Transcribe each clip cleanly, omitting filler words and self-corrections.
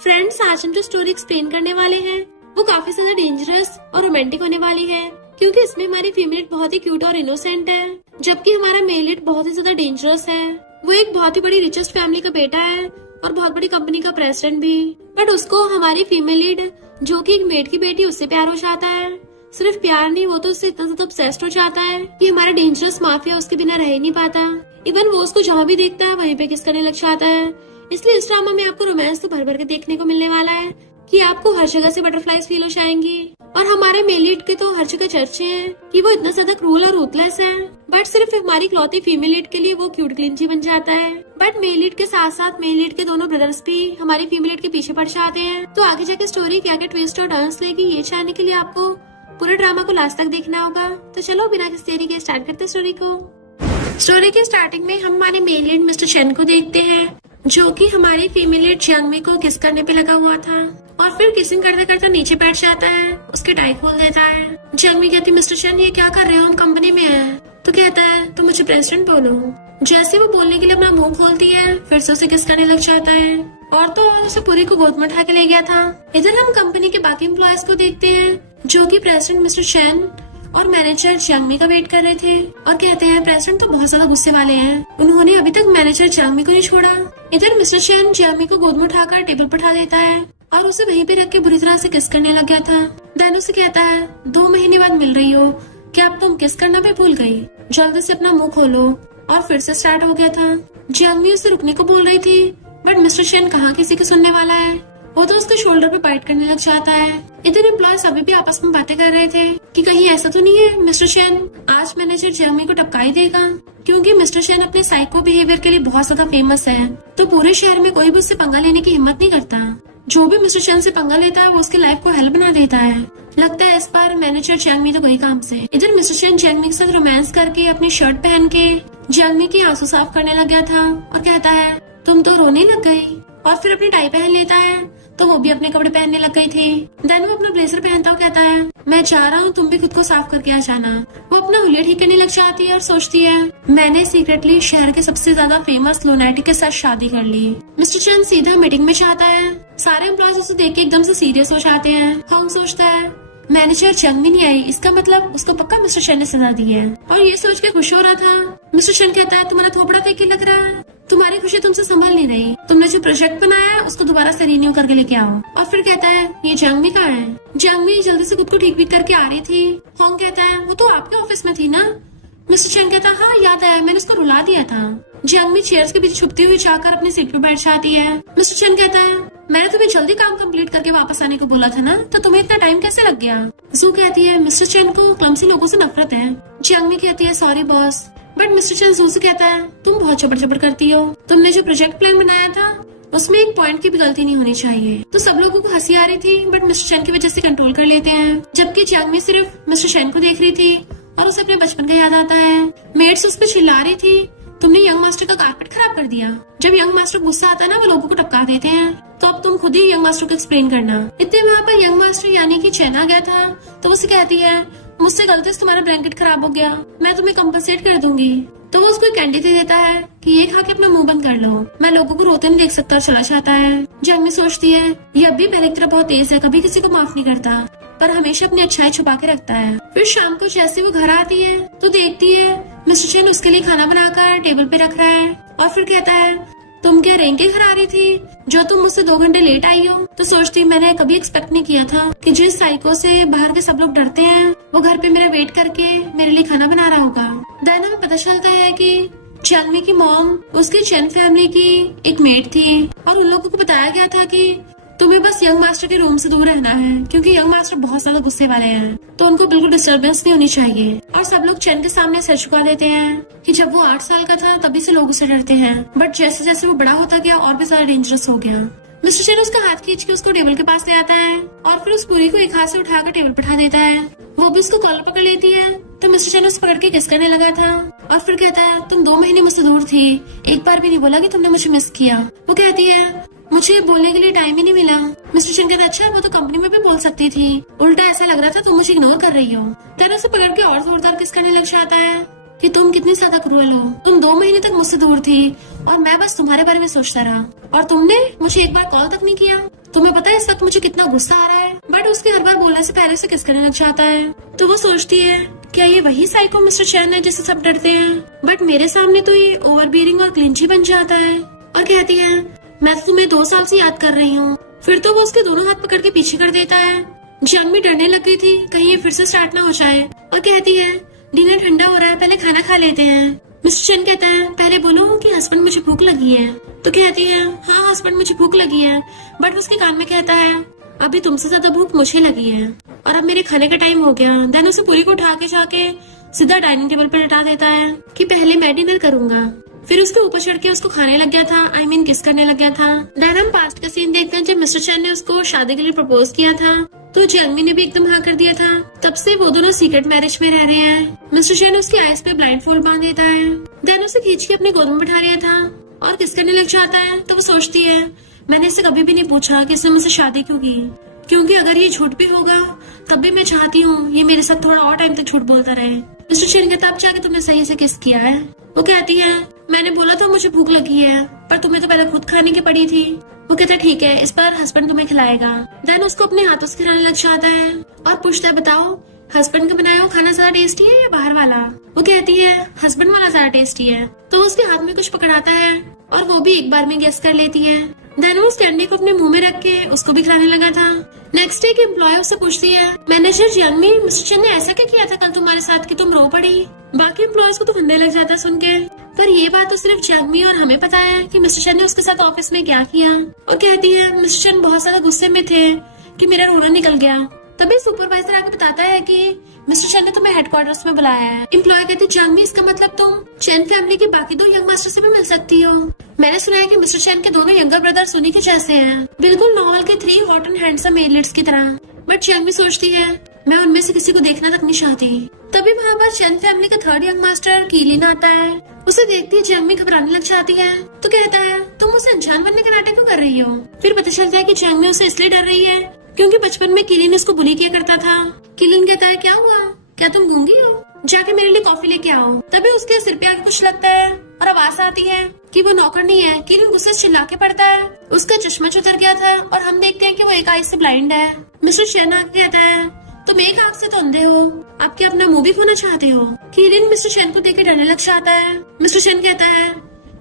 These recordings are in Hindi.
फ्रेंड्स, आज हम जो स्टोरी एक्सप्लेन करने वाले हैं वो काफी ज्यादा डेंजरस और रोमांटिक होने वाली है, क्योंकि इसमें हमारी फीमेल बहुत ही क्यूट और इनोसेंट है, जबकि हमारा मेल लीड बहुत ही ज्यादा डेंजरस है। वो एक बहुत ही बड़ी रिचेस्ट फैमिली का बेटा है और बहुत बड़ी कंपनी का प्रेसिडेंट भी, बट उसको हमारी फीमेल लीड जो कि एक मेड की बेटी उससे प्यार हो जाता है। सिर्फ प्यार नहीं, वो तो उससे इतना ज्यादा ऑब्सेस्ड हो जाता है कि हमारा डेंजरस माफिया उसके बिना रह ही नहीं पाता। इवन वो उसको जहाँ भी देखता है वहीं पे किस करने लग जाता है। इसलिए इस ड्रामा में आपको रोमांस तो भर भर के देखने को मिलने वाला है कि आपको हर जगह से बटरफ्लाईज फील हो जाएंगी। और हमारे मेल लीड के तो हर जगह चर्चे हैं कि वो इतना ज्यादा क्रूल और रूथलेस है, बट सिर्फ हमारी इकलौती फीमेल लीड के लिए वो क्यूट क्लिंची बन जाता है। बट मेल लीड के साथ साथ मेल लीड के दोनों ब्रदर्स भी हमारी फीमेल लीड के पीछे पड़ जाते हैं। तो आगे जाके स्टोरी क्या क्या ट्विस्ट और टर्न्स लेगी, ये जानने के लिए आपको पूरे ड्रामा को लास्ट तक देखना होगा। तो चलो बिना किसी देरी के स्टार्ट करते स्टोरी को। स्टोरी के स्टार्टिंग में हम हमारे मेल लीड मिस्टर चेन को देखते हैं, जो कि हमारी फीमेल लीड जियांगमी को किस करने पे लगा हुआ था, और फिर किसिंग करते करते नीचे बैठ जाता है, उसके टाई खोल देता है। जियांगमी कहती, मिस्टर चेन ये क्या कर रहे हो, हम कंपनी में हैं। तो कहता है, तो मुझे प्रेसिडेंट बोलो। जैसे वो बोलने के लिए अपना मुंह खोलती है, फिर से उसे किस करने लग जाता है, और तो और उसे पूरी को गोद में उठा के ले गया था। इधर हम कंपनी के बाकी एम्प्लॉयज को देखते हैं, जो कि प्रेसिडेंट मिस्टर चेन और मैनेजर जियांगमी का वेट कर रहे थे, और कहते हैं प्रेसिडेंट तो बहुत ज्यादा गुस्से वाले हैं, उन्होंने अभी तक मैनेजर जियांगमी को नहीं छोड़ा। इधर मिस्टर चेन जियांगमी को गोद में उठाकर टेबल पर उठा देता है और उसे वहीं पे रख के बुरी तरह से किस करने लग गया था। देन उसे कहता है, 2 महीने बाद मिल रही हो, क्या अब तुम किस करना भी भूल गई, जल्दी से अपना मुंह खोलो। और फिर से स्टार्ट हो गया था। जियांगमी उसे रुकने को बोल रही थी, बट मिस्टर चेन कहाँ किसी के सुनने वाला है, वो तो उसके शोल्डर पे बाइट करने लग जाता है। इधर एम्प्लॉयज अभी भी आपस में बातें कर रहे थे कि कहीं ऐसा तो नहीं है मिस्टर चेन आज मैनेजर जियांगमी को टपका ही देगा, क्योंकि मिस्टर चेन अपने साइको बिहेवियर के लिए बहुत ज्यादा फेमस है, तो पूरे शहर में कोई भी उससे पंगा लेने की हिम्मत नहीं करता। जो भी मिस्टर चेन से पंगा लेता है वो उसकी लाइफ को हेल बना देता है। लगता है इस बार मैनेजर जियांगमी तो गई काम से। इधर मिस्टर चेन जियांगमी के साथ रोमांस करके अपनी शर्ट पहन के जियांगमी की आंसू साफ करने लग गया था, और कहता है, तुम तो रोने लग गई। और फिर अपनी टाई पहन लेता है, तो वो भी अपने कपड़े पहनने लग गई थी। देन वो अपना ब्लेजर पहनता हुआ कहता है, मैं जा रहा हूँ, तुम भी खुद को साफ करके आ जाना। वो अपना हुलिया ठीक करने लग जाती है और सोचती है, मैंने सीक्रेटली शहर के सबसे ज्यादा फेमस लुनैटिक के साथ शादी कर ली। मिस्टर चेन सीधा मीटिंग में जाता है। सारे एम्प्लॉयज उसे देख के एकदम से सीरियस हो जाते हैं। हम सोचता है मैनेजर जियांगमी नहीं आई, इसका मतलब उसको पक्का मिस्टर चेन ने सजा दी है, और ये सोच के खुश हो रहा था। मिस्टर चेन कहता है, तुम्हारा थोपड़ा देख के लग रहा है तुम्हारी खुशी तुमसे संभल नहीं रही, तुमने जो प्रोजेक्ट बनाया है उसको दोबारा से रिन्यू करके लेके आओ। और फिर कहता है, ये जियांगमी कहाँ है। जियांगमी जल्दी से खुद को ठीक भी करके आ रही थी। होंग कहता है, वो तो आपके ऑफिस में थी ना। मिस्टर चेन कहता है, हाँ याद आया, मैंने उसको रुला दिया था। जियांगमी चेयर्स के बीच छुपती हुई जाकर अपनी सीट पे बैठ जाती है। मिस्टर चेन कहता है, मैंने तुम्हें जल्दी काम कंप्लीट करके वापस आने को बोला था ना, तो तुम्हें इतना टाइम कैसे लग गया। जू कहती है, मिस्टर चेन को क्लमसी लोगों से नफरत है। जियांगमी कहती है, sorry boss. But mister chain जू से कहता है, तुम बहुत चपड़ चपड़ करती हो, तुमने जो प्रोजेक्ट प्लान बनाया था उसमें एक पॉइंट की भी गलती नहीं होनी चाहिए। तो सब लोगों को हंसी आ रही थी, बट मिस्टर चेन की वजह से कंट्रोल कर लेते हैं, जबकि जियांगमी सिर्फ मिस्टर चेन को देख रही थी और उसे अपने बचपन का याद आता है। मेड्स उस पर चिल्ला रही थी, तुमने यंग मास्टर का कारपेट खराब कर दिया। जब यंग मास्टर गुस्सा आता है ना, वो लोगों को टपका देते हैं, तो अब तुम खुद ही यंग मास्टर को एक्सप्लेन करना। इतने वहाँ पर यंग मास्टर यानी कि चेन आ गया था, तो वो उसे कहती है, मुझसे गलती से तुम्हारा ब्लैंकेट खराब हो गया, मैं तुम्हें कंपनसेट कर दूंगी। तो वो उसको एक कैंडी दे देता है कि ये खा के अपना मुंह बंद कर लो, मैं लोगों को रोते नहीं देख सकता, चला जाता है। जियांगमी सोचती है, ये अब भी पहले की तरह बहुत तेज है, कभी किसी को माफ नहीं करता, पर हमेशा अपनी अच्छाई छुपा के रखता है। फिर शाम को जैसे वो घर आती है तो देखती है मिस्टर चेन उसके लिए खाना बनाकर टेबल पे रख रहा है, और फिर कहता है, तुम क्या रेंग के घर आ रही थी जो तुम मुझसे 2 घंटे लेट आई हो। तो सोचती, मैंने कभी एक्सपेक्ट नहीं किया था कि जिस साइको से बाहर के सब लोग डरते हैं वो घर पे मेरा वेट करके मेरे लिए खाना बना रहा होगा। देन हमें पता चलता है कि जियांगमी की मॉम उसकी चेन फैमिली की एक मेड थी, और उन लोगों को बताया गया था कि तुम्हें बस यंग मास्टर के रूम से दूर रहना है, क्योंकि यंग मास्टर बहुत ज्यादा गुस्से वाले हैं, तो उनको बिल्कुल डिस्टर्बेंस नहीं होनी चाहिए। और सब लोग चेन के सामने सर झुका देते हैं कि जब वो 8 साल का था तभी से लोग उसे डरते हैं, बट जैसे जैसे वो बड़ा होता गया और भी ज्यादा डेंजरस हो गया। मिस्टर चेन उसका हाथ खींच के उसको टेबल के पास ले आता है, और फिर उस पूरी को एक हाथ से उठाकर टेबल पर बैठा देता है। वो भी उसको कॉलर पकड़ लेती है, तो मिस्टर चेन उसे पकड़ के किस करने लगा था, और फिर कहता है, तुम 2 महीने मुझसे दूर थी, एक बार भी नहीं बोला कि तुमने मुझे मिस किया। वो कहती है, मुझे बोलने के लिए टाइम ही नहीं मिला। मिस्टर चेन कहता है, अच्छा वो तो कंपनी में भी बोल सकती थी, उल्टा ऐसा लग रहा था तुम मुझे इग्नोर कर रही हो। तेरे उसे पकड़ के और जोरदार किस करने लग जाता है। कि तुम कितनी ज्यादा क्रूएल हो। तुम 2 महीने तक मुझसे दूर थी और मैं बस तुम्हारे बारे में सोचता रहा, और तुमने मुझे एक बार कॉल तक नहीं किया। तुम्हें पता है इस वक्त मुझे कितना गुस्सा आ रहा है, बट उसके हर बार बोलने से पहले उसे किस करने लग जाता है। तो वो सोचती है क्या ये वही साइको मिस्टर चैन है जिससे सब डरते हैं, बट मेरे सामने तो ये ओवरबीयरिंग और क्लिंची बन जाता है। और कहती है मैं तो तुम्हें 2 साल से याद कर रही हूँ। फिर तो वो उसके दोनों हाथ पकड़ के पीछे कर देता है। जियांग भी डरने लग गई थी कहीं ये फिर से स्टार्ट ना हो जाए, और कहती है डिनर ठंडा हो रहा है, पहले खाना खा लेते हैं। मिस्टर चैन कहता है पहले बोलो कि हस्बैंड मुझे भूख लगी है। तो कहती है हाँ हस्बैंड मुझे भूख लगी है, बट उसके कान में कहता है अभी तुमसे ज्यादा भूख मुझे लगी है और अब मेरे खाने का टाइम हो गया। देन उसे पूरी को उठा के जाके सीधा डाइनिंग टेबल पर लेटा देता है कि पहले मैं डिनर करूंगा। फिर उसके ऊपर चढ़ के उसको खाने लग गया था, I mean किस करने लग गया था। देन हम पास्ट का सीन देखते हैं जब मिस्टर चैन ने उसको शादी के लिए प्रपोज किया था, तो जियांग ने भी एकदम हाँ कर दिया था। तब से वो दोनों सीक्रेट मैरिज में रह रहे हैं। मिस्टर चैन उसकी आईज पे ब्लाइंड फोल्ड बांध देता है, देन उसे खींच के अपने गोद में बिठा लिया था और किस करने लग जाता है। तो वो सोचती है मैंने इससे कभी भी नहीं पूछा कि इसने मुझसे शादी क्यों की, क्योंकि अगर ये झूठ भी होगा तब भी मैं चाहती हूँ ये मेरे साथ थोड़ा और टाइम तक झूठ बोलता रहे। मिस्टर चैन कहता अब जाके तुमने सही से किस किया है। वो कहती है मैंने बोला था मुझे भूख लगी है, पर तुम्हें तो पहले खुद खाने की पड़ी थी। वो कहता है ठीक है इस बार हस्बैंड तुम्हें खिलाएगा। देन उसको अपने हाथों से खिलाने लग जाता है और पूछता है बताओ हस्बैंड का बनाया हुआ खाना ज्यादा टेस्टी है या बाहर वाला। वो कहती है हस्बैंड वाला ज्यादा टेस्टी है। तो वो उसके हाथ में कुछ पकड़ाता है और वो भी एक बार में गेस कर लेती है। देन वो उस कैंडी को अपने मुंह में रख के उसको भी खिलाने लगा था। नेक्स्ट डे एक एम्प्लॉय उससे पूछती है मैनेजर जियांग मिस्टर चैन ने ऐसा क्या किया था कल तुम्हारे साथ कि तुम रो पड़ी। बाकी एम्प्लॉयज को तो हंसने लग जाता है सुन के, पर ये बात तो सिर्फ जियांग और हमें पता है कि मिस्टर चैन ने उसके साथ ऑफिस में क्या किया। और कहती है मिस्टर चैन बहुत ज्यादा गुस्से में थे कि मेरा रोना निकल गया। तभी सुपरवाइजर आके बताता है कि मिस्टर चैन ने तुम्हें हेडक्वार्टर्स में बुलाया है। एम्प्लॉय कहती है जियांग इसका मतलब तुम चैन फैमिली के बाकी 2 यंग मास्टर से भी मिल सकती हो। मैंने सुना है कि मिस्टर चैन के दोनों यंगर ब्रदर सुनी के जैसे हैं, बिल्कुल नॉवल के 3 हॉट एंड हैंडसम एलिट्स की तरह। बट जियांग भी सोचती है मैं उनमें से किसी को देखना तक नहीं चाहती। तभी वहाँ पर चैन फैमिली का 3rd यंग मास्टर कीलिन आता है। उसे देखती है जियांग घबराने लग जाती है, तो कहता है तुम मुझसे अनजान बनने का नाटक क्यों कर रही हो। फिर पता चलता है कि जियांग उसे इसलिए डर रही है क्योंकि बचपन में कीलिन उसको बुली किया करता था। कीलिन कहता है क्या हुआ, क्या तुम गूंगी हो, जाके मेरे लिए कॉफी लेके आओ। तभी उसके सिर पे आके कुछ लगता है और आवाज आती है कि वो नौकर नहीं है। कीलिन गुस्से से चिल्ला के पड़ता है, उसका चश्मा उतर गया था और हम देखते हैं कि वो एक आई से ब्लाइंड है। मिस्टर चैन आके कहता है तुम एक आंख से तो अंधे हो, आप क्या अपना मुंह भी खोना चाहते हो। कीलिन मिस्टर चैन को देख के डरने लग जाता है। मिस्टर चैन कहता है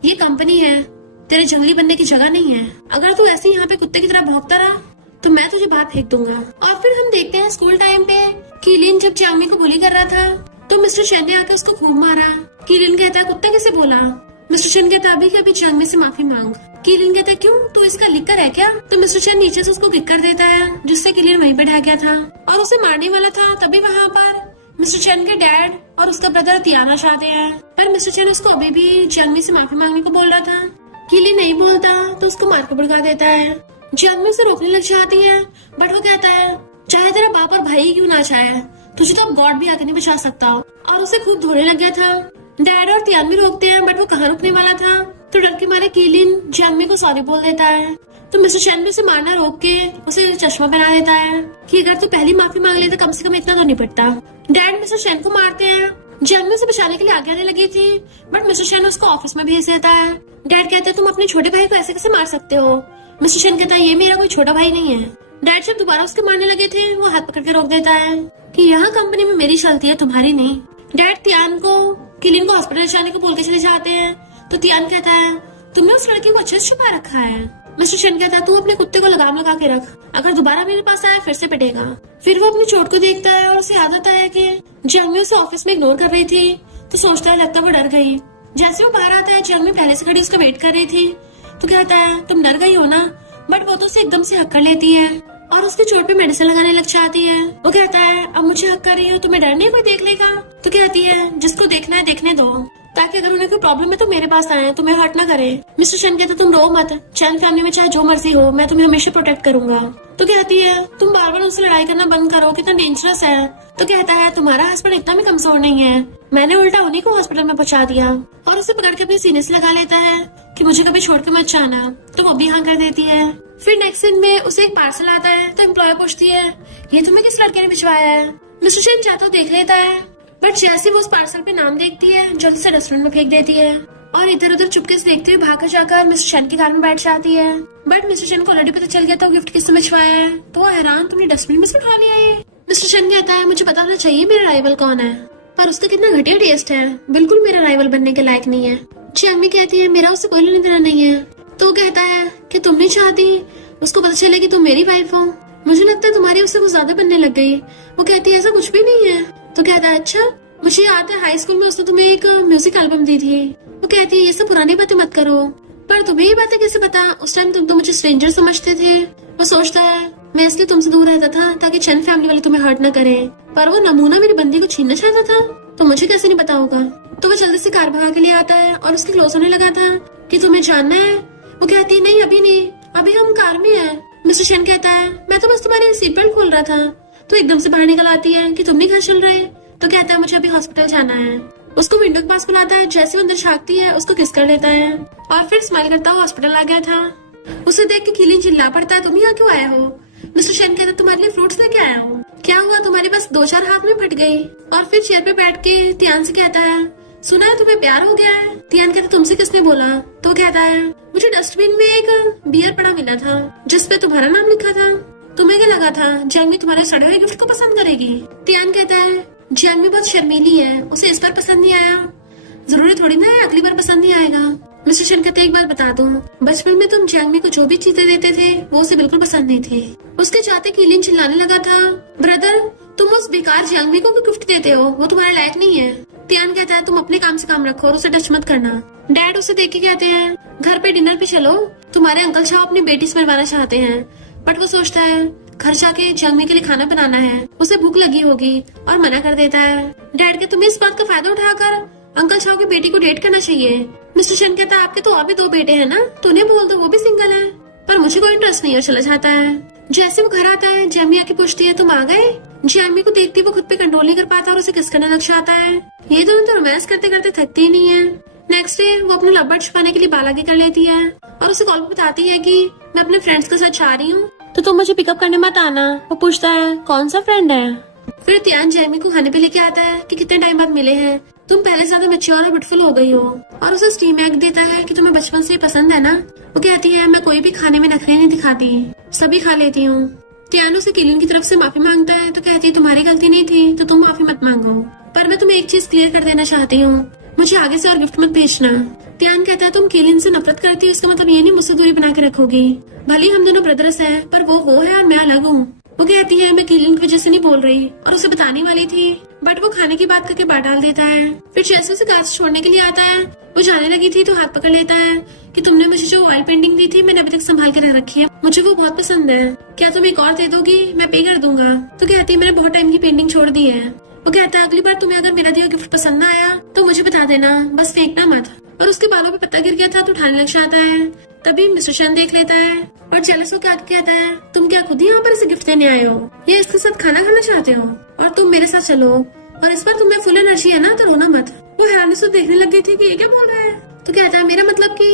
ये कंपनी है, तेरे जंगली बनने की जगह नहीं है। अगर तू ऐसे यहाँ पे कुत्ते की तरह भौंकता रहा तो मैं तुझे बाहर फेंक दूंगा। और फिर हम देखते हैं स्कूल टाइम पे कीलिन जब जियांग को बुली कर रहा था तो मिस्टर चैन ने आके उसको खूब मारा। कीलिन कहता है कुत्ता कैसे बोला। मिस्टर चैन कहता है अभी कभी जियांग से माफी मांग। कीलिन कहता है क्यों, तू इसका लिकर है क्या। तो मिस्टर चैन नीचे से उसको किक कर देता है, जिससे कीलिन वहीं पे ढह गया था और उसे मारने वाला था। तभी वहाँ पर मिस्टर चैन के डैड और उसका ब्रदर तियाना चाहते हैं, पर मिस्टर चैन उसको अभी भी जियांग से माफी मांगने को बोल रहा था। कीलिन नहीं बोलता तो उसको मार के भड़का देता है। जियांग उसे रोकने लग जाती है, बट वो कहता है चाहे तेरा बाप और भाई क्यों ना चाहे, तुझे तो अब गॉड भी आके नहीं बचा सकता। और उसे खूब धोने लग गया था। डैड और तियान भी रोकते हैं, बट वो कहाँ रुकने वाला था, तो डर के मारे कीलिन जियांग को सॉरी बोल देता है। तो मिस्टर चैन भी उसे मारना रोक के उसे चश्मा पहना देता है कि अगर तू पहली माफी मांग ले तो कम से कम इतना तो निपटता। डैड मिस्टर चैन को मारते हैं। जियांग उसे बचाने के लिए आगे आने लगी थी, बट मिस्टर चैन उसको ऑफिस में भेज देता है। डैड कहते हैं तुम अपने छोटे भाई को ऐसे कैसे मार सकते हो। मिस्टर चैन कहता है ये मेरा कोई छोटा भाई नहीं है। डैड जब दोबारा उसके मारने लगे थे वो हाथ पकड़ के रोक देता है कि यहाँ कंपनी में मेरी चलती है, तुम्हारी नहीं। डैड तियान को कीलिन को हॉस्पिटल जाने को बोल के चले जाते हैं, तो तियान कहता है तुमने उस लड़की को अच्छे से छुपा रखा है। मिस्टर चैन कहता है तू अपने कुत्ते को लगाम लगा के रख, अगर दोबारा मेरे पास आया फिर से पिटेगा। फिर वो अपनी चोट को देखता है और उसे याद आता है कि जियांग उसे ऑफिस में इग्नोर कर रही थी, तो सोचता है लगता वो डर गई। जैसे वो बाहर आता है जियांग पहले से खड़ी उसका वेट कर रही थी, तो कहता है तुम डर गई हो ना, बट वो तो उसे एकदम से हक कर लेती है और उसकी चोट पे मेडिसिन लगाने लग जाती है। वो कहता है अब मुझे हक कर रही हो, तुम्हें डर नहीं कोई देख लेगा। तो कहती है जिसको देखना है देखने दो, ताकि अगर उन्हें कोई प्रॉब्लम है तो मेरे पास आए, तुम्हें हर्ट ना करे। मिस्टर चैन कहता तुम रो मत, चैन फैमिली में चाहे जो मर्जी हो मैं तुम्हें हमेशा प्रोटेक्ट करूंगा। तो कहती है तुम बार बार उनसे लड़ाई करना बंद करो, कितना डेंजरस है। तो कहता है तुम्हारा हस्बैंड इतना भी कमजोर नहीं है, मैंने उल्टा उन्हीं को हॉस्पिटल में पहुंचा दिया। और उसे पकड़ के अपने सीने से लगा लेता है कि मुझे कभी छोड़ के मत जाना, तो वो भी हाँ कर देती है। फिर नेक्स्ट दिन में उसे एक पार्सल आता है, तो एम्प्लॉय पूछती है ये तुम्हें किस लड़के ने भिजवाया है। मिस्टर चैन चाहता देख लेता है, बट जैसे वो उस पार्सल पे नाम देखती है जल्दी से डस्टबिन में फेंक देती है और इधर उधर चुपके से देखते हुए भागकर जाकर मिस्टर शन की कार में बैठ जाती है। बट मिस्टर शन को ऑलरेडी पता चल गया था गिफ्ट किसने भिजवाया है, तो वो हैरान, तुमने डस्टबिन में से उठा लिया ये। मिस्टर शन कहता है मुझे पता होना चाहिए मेरा राइवल कौन है, पर उसका कितना घटिया टेस्ट है, बिल्कुल मेरा राइवल बनने के लायक नहीं है। जियांग भी कहती है मेरा उससे कोई लेना देना नहीं है। तो वो कहता है कि तुम नहीं चाहती उसको पता चले कि तुम मेरी वाइफ हो, मुझे लगता है तुम्हारी उससे कुछ ज्यादा बनने लग गई। वो कहती है ऐसा कुछ भी नहीं है। तो कहता है अच्छा, मुझे याद है हाई स्कूल में उसने तुम्हें एक म्यूजिक एल्बम दी थी। वो कहती है ये सब पुरानी बातें मत करो, पर तुम्हें ये बातें कैसे पता, उस टाइम तुम तो मुझे स्ट्रेंजर समझते थे। वो सोचता है मैं इसलिए तुमसे दूर रहता था ताकि चंद फैमिली वाले तुम्हें हर्ट न करे, पर वो नमूना मेरी बंदी को छीनना चाहता था, तो मुझे कैसे नहीं पता होगा। तो वो जल्दी से कार भगा के लिए आता है और उसके क्लोज होने लगा था कि तुम्हें जानना है। वो कहती है नहीं अभी नहीं, अभी हम कार में हैं। मिस्टर शन कहता है मैं तो बस तुम्हारी सीट बेल्ट खोल रहा था। तो एकदम से बाहर निकल आती है कि तुम नहीं घर चल रहे। तो कहता है मुझे अभी हॉस्पिटल जाना है। उसको विंडो के पास बुलाता है, जैसे वो अंदर झांकती है उसको किस कर लेता है और फिर स्माइल करता हुआ हॉस्पिटल आ गया था। उसे देख के कीलिन चिल्ला पड़ता है तुम यहाँ क्यों आए हो। मिस्टर शन कहता है तुम्हारे लिए फ्रूट्स लेके आया हूँ। क्या हुआ, तुम्हारी बस 2-4 हाथ में फट गई। और फिर चेयर पे बैठ के तियान से कहता है सुना है तुम्हें प्यार हो गया है। तियान कहता तुमसे किसने बोला। तो कहता है मुझे डस्टबिन में एक बियर पड़ा मिला था जिसपे तुम्हारा नाम लिखा था। तुम्हें क्या लगा था जियांग भी तुम्हारे सड़े हुए गिफ्ट को पसंद करेगी। तियान कहता है जियांग भी बहुत शर्मीली है, उसे इस बार पसंद नहीं आया, जरूरी थोड़ी ना है अगली बार पसंद नहीं आएगा। मिस्टर शन कहते एक बात बता दो, बचपन में तुम जियांग को जो भी चीजें देते थे वो उसे बिल्कुल पसंद नहीं थी। उसके जाते कीलिन चिल्लाने लगा था ब्रदर तुम उस बेकार जियांग को गिफ्ट देते हो, वो तुम्हारे लायक नहीं है। तियान कहता है तुम अपने काम से काम रखो और उसे टच मत करना। डैड उसे देख के कहते हैं घर पे डिनर पे चलो, तुम्हारे अंकल शाह अपनी बेटी से मिलवाना चाहते हैं। बट वो सोचता है घर जाके जियांग के लिए खाना बनाना है, उसे भूख लगी होगी और मना कर देता है। डैड के तुम्हें इस बात का फायदा उठाकर अंकल शाह की बेटी को डेट करना चाहिए। मिस्टर शन कहता है आपके तो और भी 2 बेटे हैं ना, तो उन्हें बोल दो वो भी सिंगल है, पर मुझे कोई इंटरेस्ट नहीं है। चला जाता है। जैसे वो घर आता है जैमी आके पूछती है तुम आ गए। जैमी को देखती वो खुद पे कंट्रोल नहीं कर पाता और उसे किस करने लग जाता है। ये दोनों तो रोमांस करते करते थकती ही नहीं है। नेक्स्ट डे वो अपने लव बर्ड छुपाने के लिए बाल आगे कर लेती है और उसे कॉल पे बताती है कि मैं अपने फ्रेंड्स के साथ जा रही हूँ, तो तुम मुझे पिकअप करने मत आना। वो पूछता है कौन सा फ्रेंड है। फिर तियान जैमी को खाने पे लेके आता है कि कितने टाइम बाद मिले हैं, तुम पहले ज्यादा मैच्योर और ब्यूटीफुल हो गई हो, और उसे स्टीम एग देता है कि तुम्हें बचपन से पसंद है ना। वो कहती है मैं कोई भी खाने में नखरे नहीं दिखाती, सभी खा लेती हूँ। तियान उसे कीलिन की तरफ से माफी मांगता है तो कहती है तुम्हारी गलती नहीं थी तो तुम माफी मत मांगो, पर मैं तुम्हें एक चीज क्लियर कर देना चाहती हूँ, मुझे आगे से और गिफ्ट मत भेजना। तियान कहता है तुम कीलिन से नफरत करती हो, इसका मतलब ये नहीं मुझसे दूरी बना के रखोगी। भले हम दोनों ब्रदर्स हैं, पर वो है और मैं अलग हूँ। वो कहती है मैं कीलिन की वजह से नहीं बोल रही और उसे बताने वाली थी, बट वो खाने की बात करके बात डाल देता है। फिर जैसे उसे कार से छोड़ने के लिए आता है, वो जाने लगी थी तो हाथ पकड़ लेता है कि तुमने मुझे जो ऑयल पेंटिंग दी थी मैंने अभी तक संभाल के रख रखी है, मुझे वो बहुत पसंद है, क्या तुम एक और दे दोगी, मैं पे कर दूंगा। तो कहती है मैंने बहुत टाइम की पेंटिंग छोड़ दी है। वो कहता है अगली बार तुम्हें अगर मेरा दिया गिफ्ट पसंद ना आया तो मुझे बता देना, बस फेंकना मत। और उसके बालों पे पत्ता गिर गया था तो उठाने लग जाता है। तभी मिस्टर शन देख लेता है और जेलस होकर आके कहता है तुम क्या खुद ही यहाँ पर इसे गिफ्ट देने आए हो या इसके साथ खाना खाना चाहते हो, और तुम मेरे साथ चलो, और इस बार तुम्हें फुल एनर्जी है ना तो रोना मत। वो हैरानी से देखने लग गई थी कि ये क्या बोल रहा है। तो कहता है मेरा मतलब कि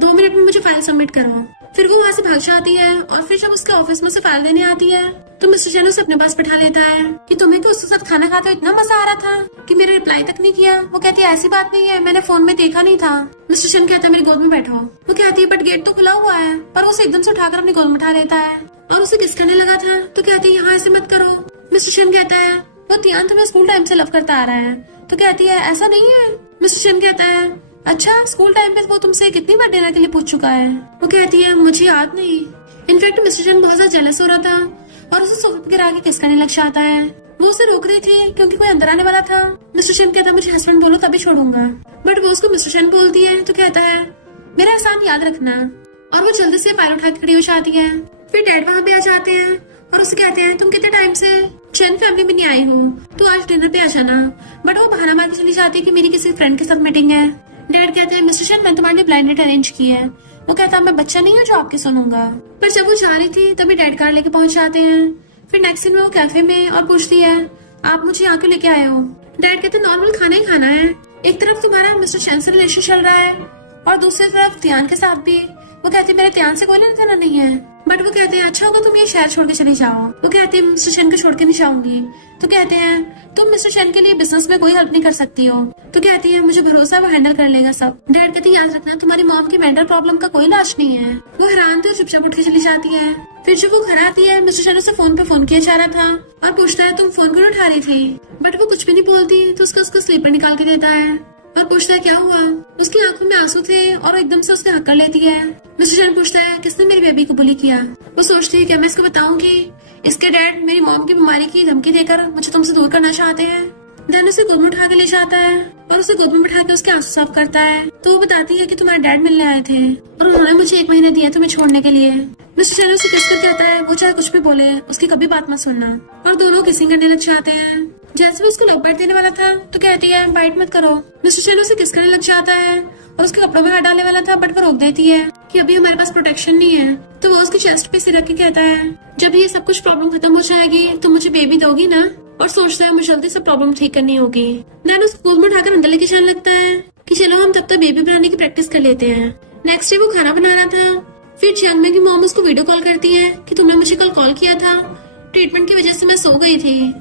2 मिनट में मुझे फाइल सबमिट करो। फिर वो वहाँ से भाग जाती है और फिर जब उसके ऑफिस में से फाइल देने आती है तो मिस्टर शन उसे अपने पास बिठा लेता है कि तुम्हें कि उसके साथ खाना खाते इतना मजा आ रहा था कि मेरा रिप्लाई तक नहीं किया। वो कहती है ऐसी बात नहीं है, मैंने फोन में देखा नहीं था। मिस्टर शन कहता है मेरी गोद में बैठो। वो कहती है बट गेट तो खुला हुआ है, पर उसे एकदम से उठाकर अपनी गोद में उठा लेता है और उसे किस करने लगा था। तो कहती है यहाँ ऐसे मत करो। मिस्टर शन कहता है वो तियान तुम्हें स्कूल टाइम से लव करता आ रहा है। तो कहती है ऐसा नहीं है। मिस्टर शन कहता है अच्छा स्कूल टाइम पे वो तुमसे कितनी बार डिनर के लिए पूछ चुका है। वो कहती है मुझे याद नहीं। इनफैक्ट मिस्टर शन बहुत ज्यादा जेलस हो रहा था और उसे सोफे पे गिरा के किस करने लग जाता है। वो उसे रोक रही थी क्योंकि कोई अंदर आने वाला था। मिस्टर शन कहता है मुझे हस्बैंड बोलो तभी छोड़ूंगा, बट वो उसको मिस्टर शन बोलती है। तो कहता है मेरा एहसान याद रखना, और वो जल्दी से फाइल उठा के खड़ी हो जाती है। फिर डैड वहाँ पे आ जाते हैं और उसे कहते हैं तुम कितने टाइम से चैन फैमिली में नहीं आई हो तो आज डिनर पे आ जाना। बट वो बहाना मार के चली जाती है कि मेरी किसी फ्रेंड के साथ मीटिंग है। डैड कहते हैं मिस्टर शन मैंने तुम्हारे लिए ब्लाइंड डेट अरेंज की है। वो कहता है मैं बच्चा नहीं हूँ जो आपकी सुनूंगा। पर जब वो जा रही थी तभी डैड कार लेके पहुंच जाते हैं। फिर नेक्स्ट दिन वो कैफे में और पूछती है आप मुझे यहाँ क्यों लेके आए हो। डैड कहते नॉर्मल खाना ही खाना है, एक तरफ तुम्हारा मिस्टर शन से रिलेशन चल रहा है और दूसरी तरफ तियान के साथ भी। वो कहती है मेरे तियान से कोई लेना देना नहीं है। बट वो कहते हैं अच्छा होगा तुम ये शहर छोड़ के चली जाओ। वो कहती है मिस्टर शन को छोड़ के नहीं जाऊंगी, तो कहते हैं तुम मिस्टर चैन के लिए बिजनेस में कोई हेल्प नहीं कर सकती हो। तो कहती है मुझे भरोसा है वो हैंडल कर लेगा सब। डैड कहते याद रखना तुम्हारी मॉम की मेंटल प्रॉब्लम का कोई इलाज नहीं है। वो हैरान थी और चुपचाप उठ के चली जाती है। फिर जब वो घर आती है मिस्टर चैन उसे फोन पे फोन किया जा रहा था और पूछता है तुम फोन क्यों नहीं उठा रही थी, बट वो कुछ भी नहीं बोलती। तो उसका स्लीपर निकाल के देता है और पूछता है क्या हुआ। उसकी आंखों में आंसू थे और वो एकदम से उसके हक कर लेती है। मिस्टर चैन पूछता है किसने मेरी बेबी को बुली किया। वो सोचती है कि मैं इसको बताऊंगी इसके डैड मेरी मॉम की बीमारी की धमकी देकर मुझे तुमसे दूर करना चाहते हैं। देन उसे गोद में उठा के ले जाता है और उसे गोद में बिठा के उसके आंसू साफ करता है। तो वो बताती है कि तुम्हारे डैड मिलने आए थे और उन्होंने मुझे 1 महीना दिया तुम्हें छोड़ने के लिए। मिस्टर चैन उसे किस कर कहता है वो चाहे कुछ भी बोले उसकी कभी बात मत सुनना। और दोनों किसिंग करने लग जाते हैं। जैसे वो उसको लव बाइट देने वाला था तो कहती है बाइट मत करो। मिस्टर चैन उसे किस करने लग जाता है और उसके कपड़ों में हाथ डालने वाला था बट वो रोक देती है कि अभी हमारे पास प्रोटेक्शन नहीं है। तो वो उसकी चेस्ट पे सिर रख के कहता है जब ये सब कुछ प्रॉब्लम खत्म हो जाएगी तो मुझे बेबी दोगी ना। और सोचता है मुझे जल्दी से प्रॉब्लम ठीक करनी होगी। देन उसको स्कूल में उठाकर अंदर लेके जाने लगता है कि चलो हम तब तक बेबी बनाने की प्रैक्टिस कर लेते हैं। नेक्स्ट डे वो खाना बना रहा था। फिर जियांगमी की मॉम उसको वीडियो कॉल करती है कि तुमने मुझे कल कॉल किया था, ट्रीटमेंट की वजह से मैं सो गई थी।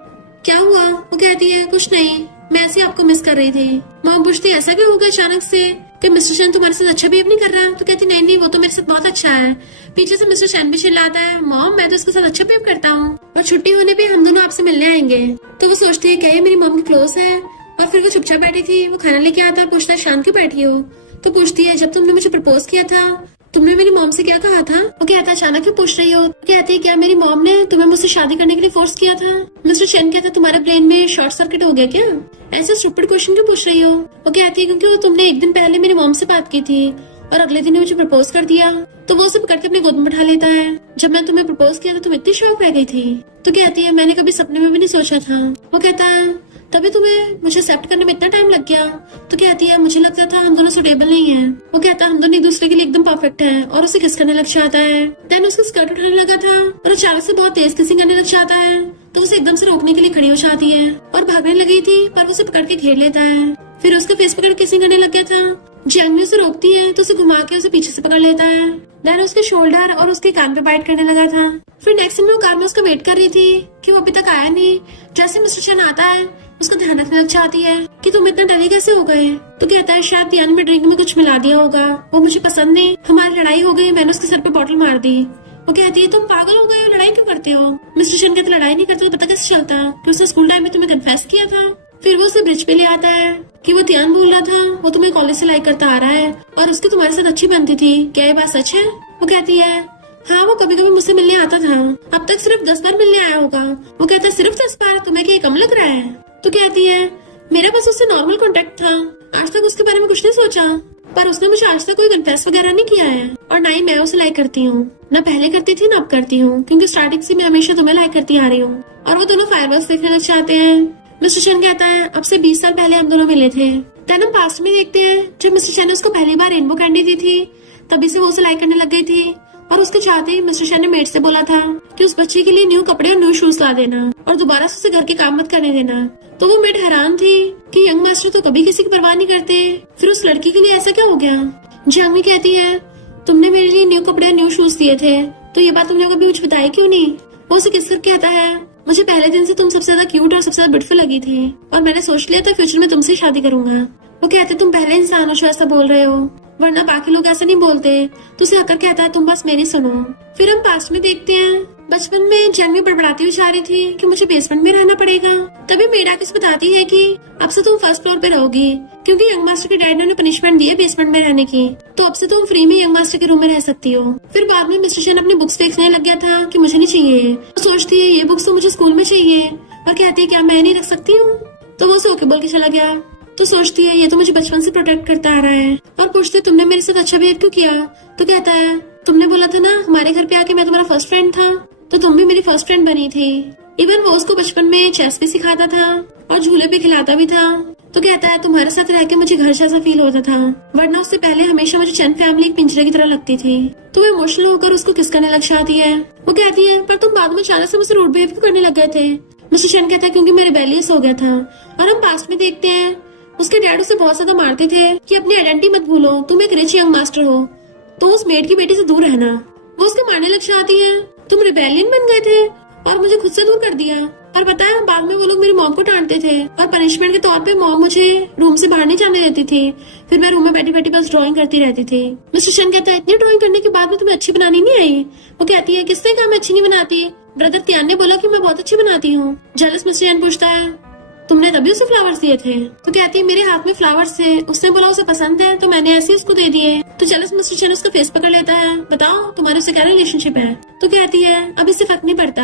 क्या हुआ? वो कहती है कुछ नहीं, मैं ऐसे आपको मिस कर रही थी। मॉम पूछती है ऐसा क्या हो गया अचानक से कि मिस्टर चैन तुम्हारे साथ अच्छा बिहेव नहीं कर रहा। तो कहती नहीं नहीं वो तो मेरे साथ बहुत अच्छा है। पीछे से मिस्टर चैन भी चिल्लाता है मॉम मैं तो इसके साथ अच्छा बिहेव करता हूँ और छुट्टी होने पे हम दोनों आपसे मिलने आएंगे। तो वो सोचती है क्या ये मेरी मॉम की क्लोज है। और फिर वो चुपचाप बैठी थी। वो खाना लेके आता है, पूछता है शांत क्यों बैठी हो। तो पूछती है जब तुमने मुझे प्रपोज किया था तुमने मेरी मॉम से क्या कहा था। वो कहता है अचानक क्यों पूछ रही हो। कहती है क्या मेरी मॉम ने तुम्हें मुझसे शादी करने के लिए फोर्स किया था। मिस्टर चैन कहता है तुम्हारे ब्रेन में शॉर्ट सर्किट हो गया क्या, ऐसा स्टूपिड क्वेश्चन क्यों पूछ रही हो। वो कहती है क्योंकि वो तुमने 1 दिन पहले मेरी मॉम से बात की थी और अगले दिन मुझे प्रपोज कर दिया। तो वो उसे पकड़ के अपने गोद में बैठा लेता है। जब मैं तुम्हें प्रपोज किया तो तुम इतनी शौक रह गई थी। तो कहती है मैंने कभी सपने में भी नहीं सोचा था। वो कहता है तभी तुम्हें मुझे एक्सेप्ट करने में इतना टाइम लग गया। तो कहती है मुझे लगता था हम दोनों सुटेबल नहीं है। वो कहता है हम दोनों एक दूसरे के लिए एकदम परफेक्ट हैं और उसे किस करने लग जाता है। देन उसका स्कर्ट उठाने लगा था और अचानक से बहुत तेज किसिंग करने लग जाता है। तो उसे एकदम से रोकने के लिए खड़ी हो जाती है और भागने लगी थी पर उसे पकड़ के घेर लेता है। फिर उसका फेस पकड़ किसिंग करने लग गया था। जियांगमी उसे रोकती है तो उसे घुमा के उसे पीछे से पकड़ लेता है। देन उसके शोल्डर और उसके कान पे बाइट करने लगा था। फिर नेक्स्ट दिन वो कार में उसका वेट कर रही थी कि वो अभी तक आया नहीं। जैसे मिस्टर चैन आता है उसका ध्यान रखने लग जाती है कि तुम इतना डरे कैसे हो गए। तो कहता है शायद दियान में ड्रिंक में कुछ मिला दिया होगा, वो मुझे पसंद नहीं, हमारी लड़ाई हो गई, मैंने उसके सर पे बॉटल मार दी। वो कहती है तुम पागल हो गए हो, लड़ाई क्यों करते हो। मिस्टर चैन कहते लड़ाई नहीं करते तो पता कैसे चलता कि उसने स्कूल टाइम में तुम्हें कन्फेस किया था। फिर वो उसे ब्रिज पे ले आता है कि वो ध्यान बोल रहा था वो तुम्हें कॉलेज से लाइक करता आ रहा है और उसकी तुम्हारे साथ अच्छी बनती थी, क्या ये बात सच है। वो कहती है हाँ वो कभी कभी मुझसे मिलने आता था, अब तक सिर्फ 10 बार मिलने आया होगा। वो कहता है सिर्फ 10 बार, तुम्हें क्या कम लग रहा है। तो कहती है मेरा बस उससे नॉर्मल कांटेक्ट था, आज तक उसके बारे में कुछ नहीं सोचा, पर उसने मुझे आज तक कोई कन्फेस वगैरह नहीं किया है और ना ही मैं उसे लाइक करती हूँ, ना पहले करती थी ना अब करती हूँ, क्योंकि स्टार्टिंग से मैं हमेशा तुम्हें लाइक करती आ रही हूँ। और वो दोनों फायरवर्क्स देखने लग जाते हैं। मिस्टर चैन कहता है अब से 20 साल पहले हम दोनों मिले थे। देन हम पास्ट में देखते हैं जब मिस्टर चैन ने उसको पहली बार रेनबो कैंडी दी थी तभी से वो उसे लाइक करने लग गई थी। और उसके चाहते ही मिस्टर चैन ने मेड से बोला था कि उस बच्चे के लिए न्यू कपड़े और न्यू शूज ला देना और दोबारा से उसे घर के काम मत करने देना। तो वो मेड हैरान थी कि यंग मास्टर तो कभी किसी की परवाह नहीं करते, फिर उस लड़की के लिए ऐसा क्या हो गया। जियांगमी कहती है तुमने मेरे लिए न्यू कपड़े और न्यू शूज दिए थे तो ये बात तुमने कभी मुझे बताई क्यों नहीं। वो उसे किस करके कहता है मुझे पहले दिन से तुम सबसे ज्यादा क्यूट और सबसे ज्यादा ब्यूटीफुल लगी थी और मैंने सोच लिया था फ्यूचर में तुमसे शादी करूंगा। वो कहते तुम पहले इंसान हो जो ऐसा बोल रहे हो, वरना बाकी लोग ऐसा नहीं बोलते। तो उसे आकर कहता है तुम बस मेरी सुनो। फिर हम पास्ट में देखते हैं बचपन में जियांगमी बड़बड़ाती हुई जा रही थी कि मुझे बेसमेंट में रहना पड़ेगा। तभी मेड आके उसे बताती है कि अब से तुम फर्स्ट फ्लोर पे रहोगी क्योंकि यंग मास्टर के डैड ने उन्हें पनिशमेंट दी है बेसमेंट में रहने की, तो अब से तुम फ्री में यंग मास्टर के रूम में रह सकती हो। फिर बाद में मिस्टर चैन अपनी बुक्स देखने लग गया था कि मुझे नहीं चाहिए। तो सोचती है ये बुक्स तो मुझे स्कूल में चाहिए, और कहती है क्या मैं नहीं रख सकती हूँ। तो वो उसे ओके बोल के चला गया। तो सोचती है ये तो मुझे बचपन से प्रोटेक्ट करता आ रहा है। और पूछती तुमने मेरे साथ अच्छा बिहेव क्यों किया। तो कहता है तुमने बोला था ना हमारे घर पे आके मैं तुम्हारा फर्स्ट फ्रेंड था, तो तुम भी मेरी फर्स्ट फ्रेंड बनी थी। इवन वो उसको बचपन में चेस भी सिखाता था और झूले पे खिलाता भी था। तो कहता है तुम्हारे साथ रह के मुझे घर जैसा फील होता था, वरना उससे पहले हमेशा मुझे चैन फैमिली एक पिंजरे की तरह लगती थी। तो वो इमोशनल होकर उसको किस करने लग जाती है। वो कहती है पर तुम बाद में अचानक से मुझसे रूड बिहेव क्यों करने लग गए थे। मिस्टर चैन कहता है क्योंकि मैं रिबेलियस हो गया था। और हम पास्ट में देखते हैं उसके डैड उसे बहुत ज्यादा मारते थे कि अपनी आइडेंटिटी मत भूलो, तुम एक रिच यंग मास्टर हो, तो उस मेड की बेटी से दूर रहना। वो उसको मारने लग जाती है तुम रिबेलियन बन गए थे और मुझे खुद से दूर कर दिया, और पता है बाद में वो लोग मेरी मॉम को डांटते थे और पनिशमेंट के तौर पे मॉम मुझे रूम से बाहर नहीं जाने देती थी। फिर मैं रूम में बैठी बैठी बस ड्राइंग करती रहती थी। मिस्टर शन कहता है इतनी ड्राइंग करने के बाद भी तुम्हें अच्छी बनानी नहीं आई? वो कहती है किसने कहा मैं अच्छी नहीं बनाती? ब्रदर त्यान ने बोला कि मैं बहुत अच्छी बनाती हूँ। जेलस मिस्टर शन पूछता है तुमने तभी उसे फ्लावर्स दिए थे? तो कहती है मेरे हाथ में फ्लावर्स थे, उसने बोला उसे पसंद है तो मैंने ऐसे ही उसको दे दिए। तो जेलस मिस्टर शन उसका फेस पकड़ लेता है, बताओ तुम्हारे उससे क्या रिलेशनशिप है? तो कहती है अब इससे फर्क नहीं पड़ता,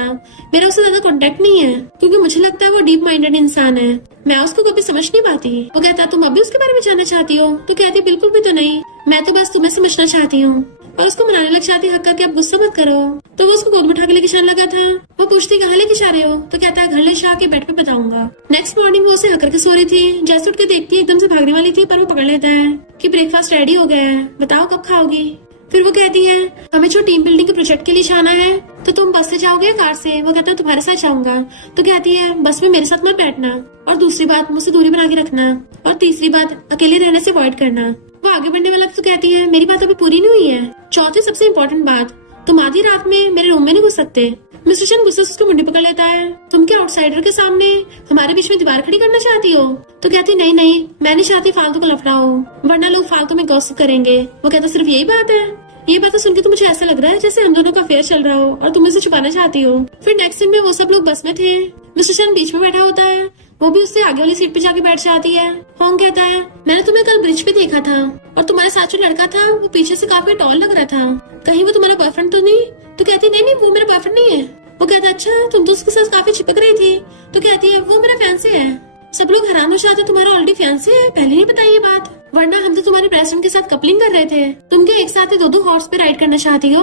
मेरा उससे ज्यादा कांटेक्ट नहीं है क्योंकि मुझे लगता है वो डीप माइंडेड इंसान है, मैं उसको कभी समझ नहीं पाती। वो कहता है तुम अभी उसके बारे में जानना चाहती हो? तो कहती है बिल्कुल भी तो नहीं, मैं तो बस तुम्हें समझना चाहती हूँ। और उसको मनाने लग जाती है हक करके अब गुस्सा मत करो। तो वो उसको गोद में उठा के लेके जाने लगा था। वो पूछती कहाँ लेके जा रहे हो? तो कहता है घर ले जा के बेड पे बताऊंगा। नेक्स्ट मॉर्निंग वो उसे हक करके सो रही थी। जैसे उठ के देखती है एकदम से भागने वाली थी पर वो पकड़ लेता है कि ब्रेकफास्ट रेडी हो गया है, बताओ कब खाओगी? फिर वो कहती है हमें जो टीम बिल्डिंग के प्रोजेक्ट के लिए जाना है तो तुम बस से जाओगे या कार से? वो कहता है तुम्हारे साथ जाऊंगा। तो कहती है बस में मेरे साथ मत बैठना, और दूसरी बात मुझसे दूरी बना के रखना, और तीसरी बात अकेले रहने से अवॉइड करना। वो आगे बढ़ने वाला तो कहती है मेरी बात अभी पूरी नहीं हुई है। चौथी सबसे इम्पोर्टेंट बात, तुम आधी रात में मेरे रूम में नहीं घुस सकते। मिस्टर शन गुस्से से उसको मुंडी पकड़ लेता है, तुम क्या आउटसाइडर के सामने हमारे बीच में दीवार खड़ी करना चाहती हो? तो कहती नहीं नहीं, मैं नहीं चाहती फालतू का लफड़ा हो, वरना लोग फालतू में गॉसिप करेंगे। वो कहता सिर्फ यही बात है? ये बात सुन के तो मुझे ऐसा लग रहा है जैसे हम दोनों का अफेयर चल रहा हो और तुम इसे छुपाना चाहती हो। फिर नेक्स्ट सीन में वो सब लोग बस में थे। मिस्टर शन बीच में बैठा होता है, वो भी उससे आगे वाली सीट पे जाके बैठ जाती है। होंग कहता है मैंने तुम्हें कल ब्रिज पे देखा था और तुम्हारे साथ जो लड़का था वो पीछे से काफी टॉल लग रहा था, कहीं वो तुम्हारा बॉयफ्रेंड तो नहीं? तो कहती नहीं नहीं वो मेरा बॉयफ्रेंड नहीं है। वो कहता अच्छा तुम तो उसके साथ काफी चिपक रही थी। तो कहती है वो मेरा फैंसी है। सब लोग हैरान हो जाते तुम्हारा ऑलरेडी फैंसी है, पहले नहीं बताई ये बात, वरना हम तो तुम्हारे प्रेसिडेंट के साथ कपलिंग कर रहे थे, तुम क्या एक साथ ही दो हॉर्स पे राइड करना चाहती हो?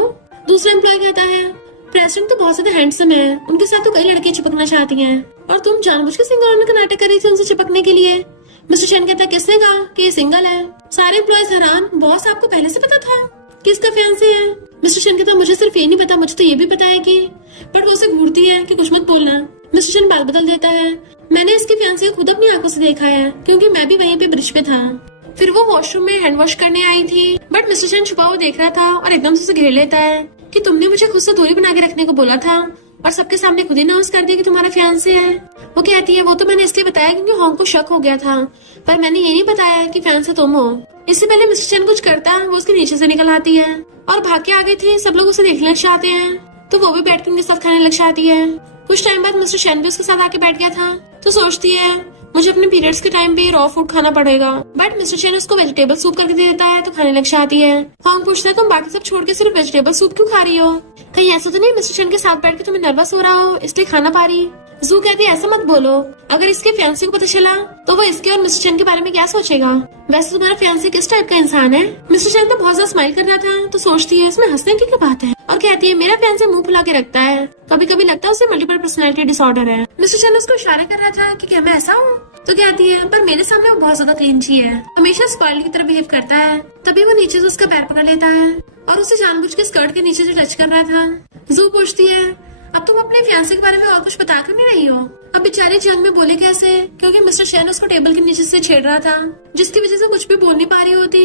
दूसरा एम्प्लॉय कहता है प्रेसिडेंट तो बहुत ज्यादा हैंडसम है, उनके साथ तो कई लड़कियां चिपकना चाहती हैं और तुम जानबूझ के सिंगल होने का नाटक कर रही थी उनसे चिपकने के लिए। मिस्टर शन कहता है किसने कहा कि ये सिंगल है? सारे एम्प्लॉयज हैरान, बॉस आपको पहले से पता था किसका फैंसी है? मिस्टर शन कहता मुझे सिर्फ ये नहीं पता, मुझे तो ये भी पता है कि, बट वो उसे घूरती है कि कुछ मत बोलना। मिस्टर शन बात बदल देता है, मैंने इसकी फैंसी को खुद अपनी आंखों से देखा है क्योंकि मैं भी वहीं पे ब्रिज पे था। फिर वो वॉशरूम में हैंड वॉश करने आई थी, बट मिस्टर शन छुपा हुआ देख रहा था और एकदम से उसे घेर लेता है कि तुमने मुझे खुद से दूरी बना के रखने को बोला था और सबके सामने खुद ही अनाउंस कर दिया कि तुम्हारा फियांसे है। वो कहती है वो तो मैंने इसलिए बताया क्योंकि होंग को शक हो गया था, पर मैंने ये नहीं बताया कि फियांसे तुम हो। इससे पहले मिस्टर शन कुछ करता वो उसके नीचे से निकल आती है और भाग के आ गई थी। सब लोग उसे देखने लग जाते हैं तो वो भी बैठ कर उनके साथ खाने लग जाती है। कुछ टाइम बाद मिस्टर शन भी उसके साथ आके बैठ गया था तो सोचती है मुझे अपने पीरियड्स के टाइम पे रॉ फूड खाना पड़ेगा, बट मिस्टर शन उसको वेजिटेबल सूप करके दे देता है तो खाने लग जाती है। होंग पूछता है तुम बाकी सब छोड़ के सिर्फ वेजिटेबल सूप क्यों खा रही हो? कहीं ऐसा तो नहीं मिस्टर शन के साथ बैठ के तुम्हें नर्वस हो रहा हो इसलिए खाना पा रही? जू कहती है ऐसा मत बोलो, अगर इसके फियांसे को पता चला तो वो इसके और मिस्टर शन के बारे में क्या सोचेगा? वैसे तुम्हारा फियांसे किस टाइप का इंसान है? मिस्टर शन तो बहुत ज्यादा स्माइल कर रहा था तो सोचती है इसमें हंसने की क्या बात है और कहती है मेरा फियांसे मुंह फुला के रखता है, कभी कभी लगता है उसे मल्टीपल पर्सनैलिटी डिसऑर्डर है। मिस्टर शन उसको इशारा कर रहा था कि क्या मैं ऐसा हूँ? तो कहती है पर मेरे सामने वो बहुत ज्यादा क्लीनची है, हमेशा स्पॉइल्ड की तरह बिहेव करता है। तभी वो नीचे से उसका पैर पकड़ लेता है और उसे जानबूझ के स्कर्ट के नीचे से टच कर रहा था। जू पूछती है अब तुम अपने फियांसे के बारे में और कुछ बता कर नहीं रही हो? अब बेचारी जंग में बोले कैसे क्योंकि मिस्टर शन उसको टेबल के नीचे से छेड़ रहा था जिसकी वजह से कुछ भी बोल नहीं पा रही होती,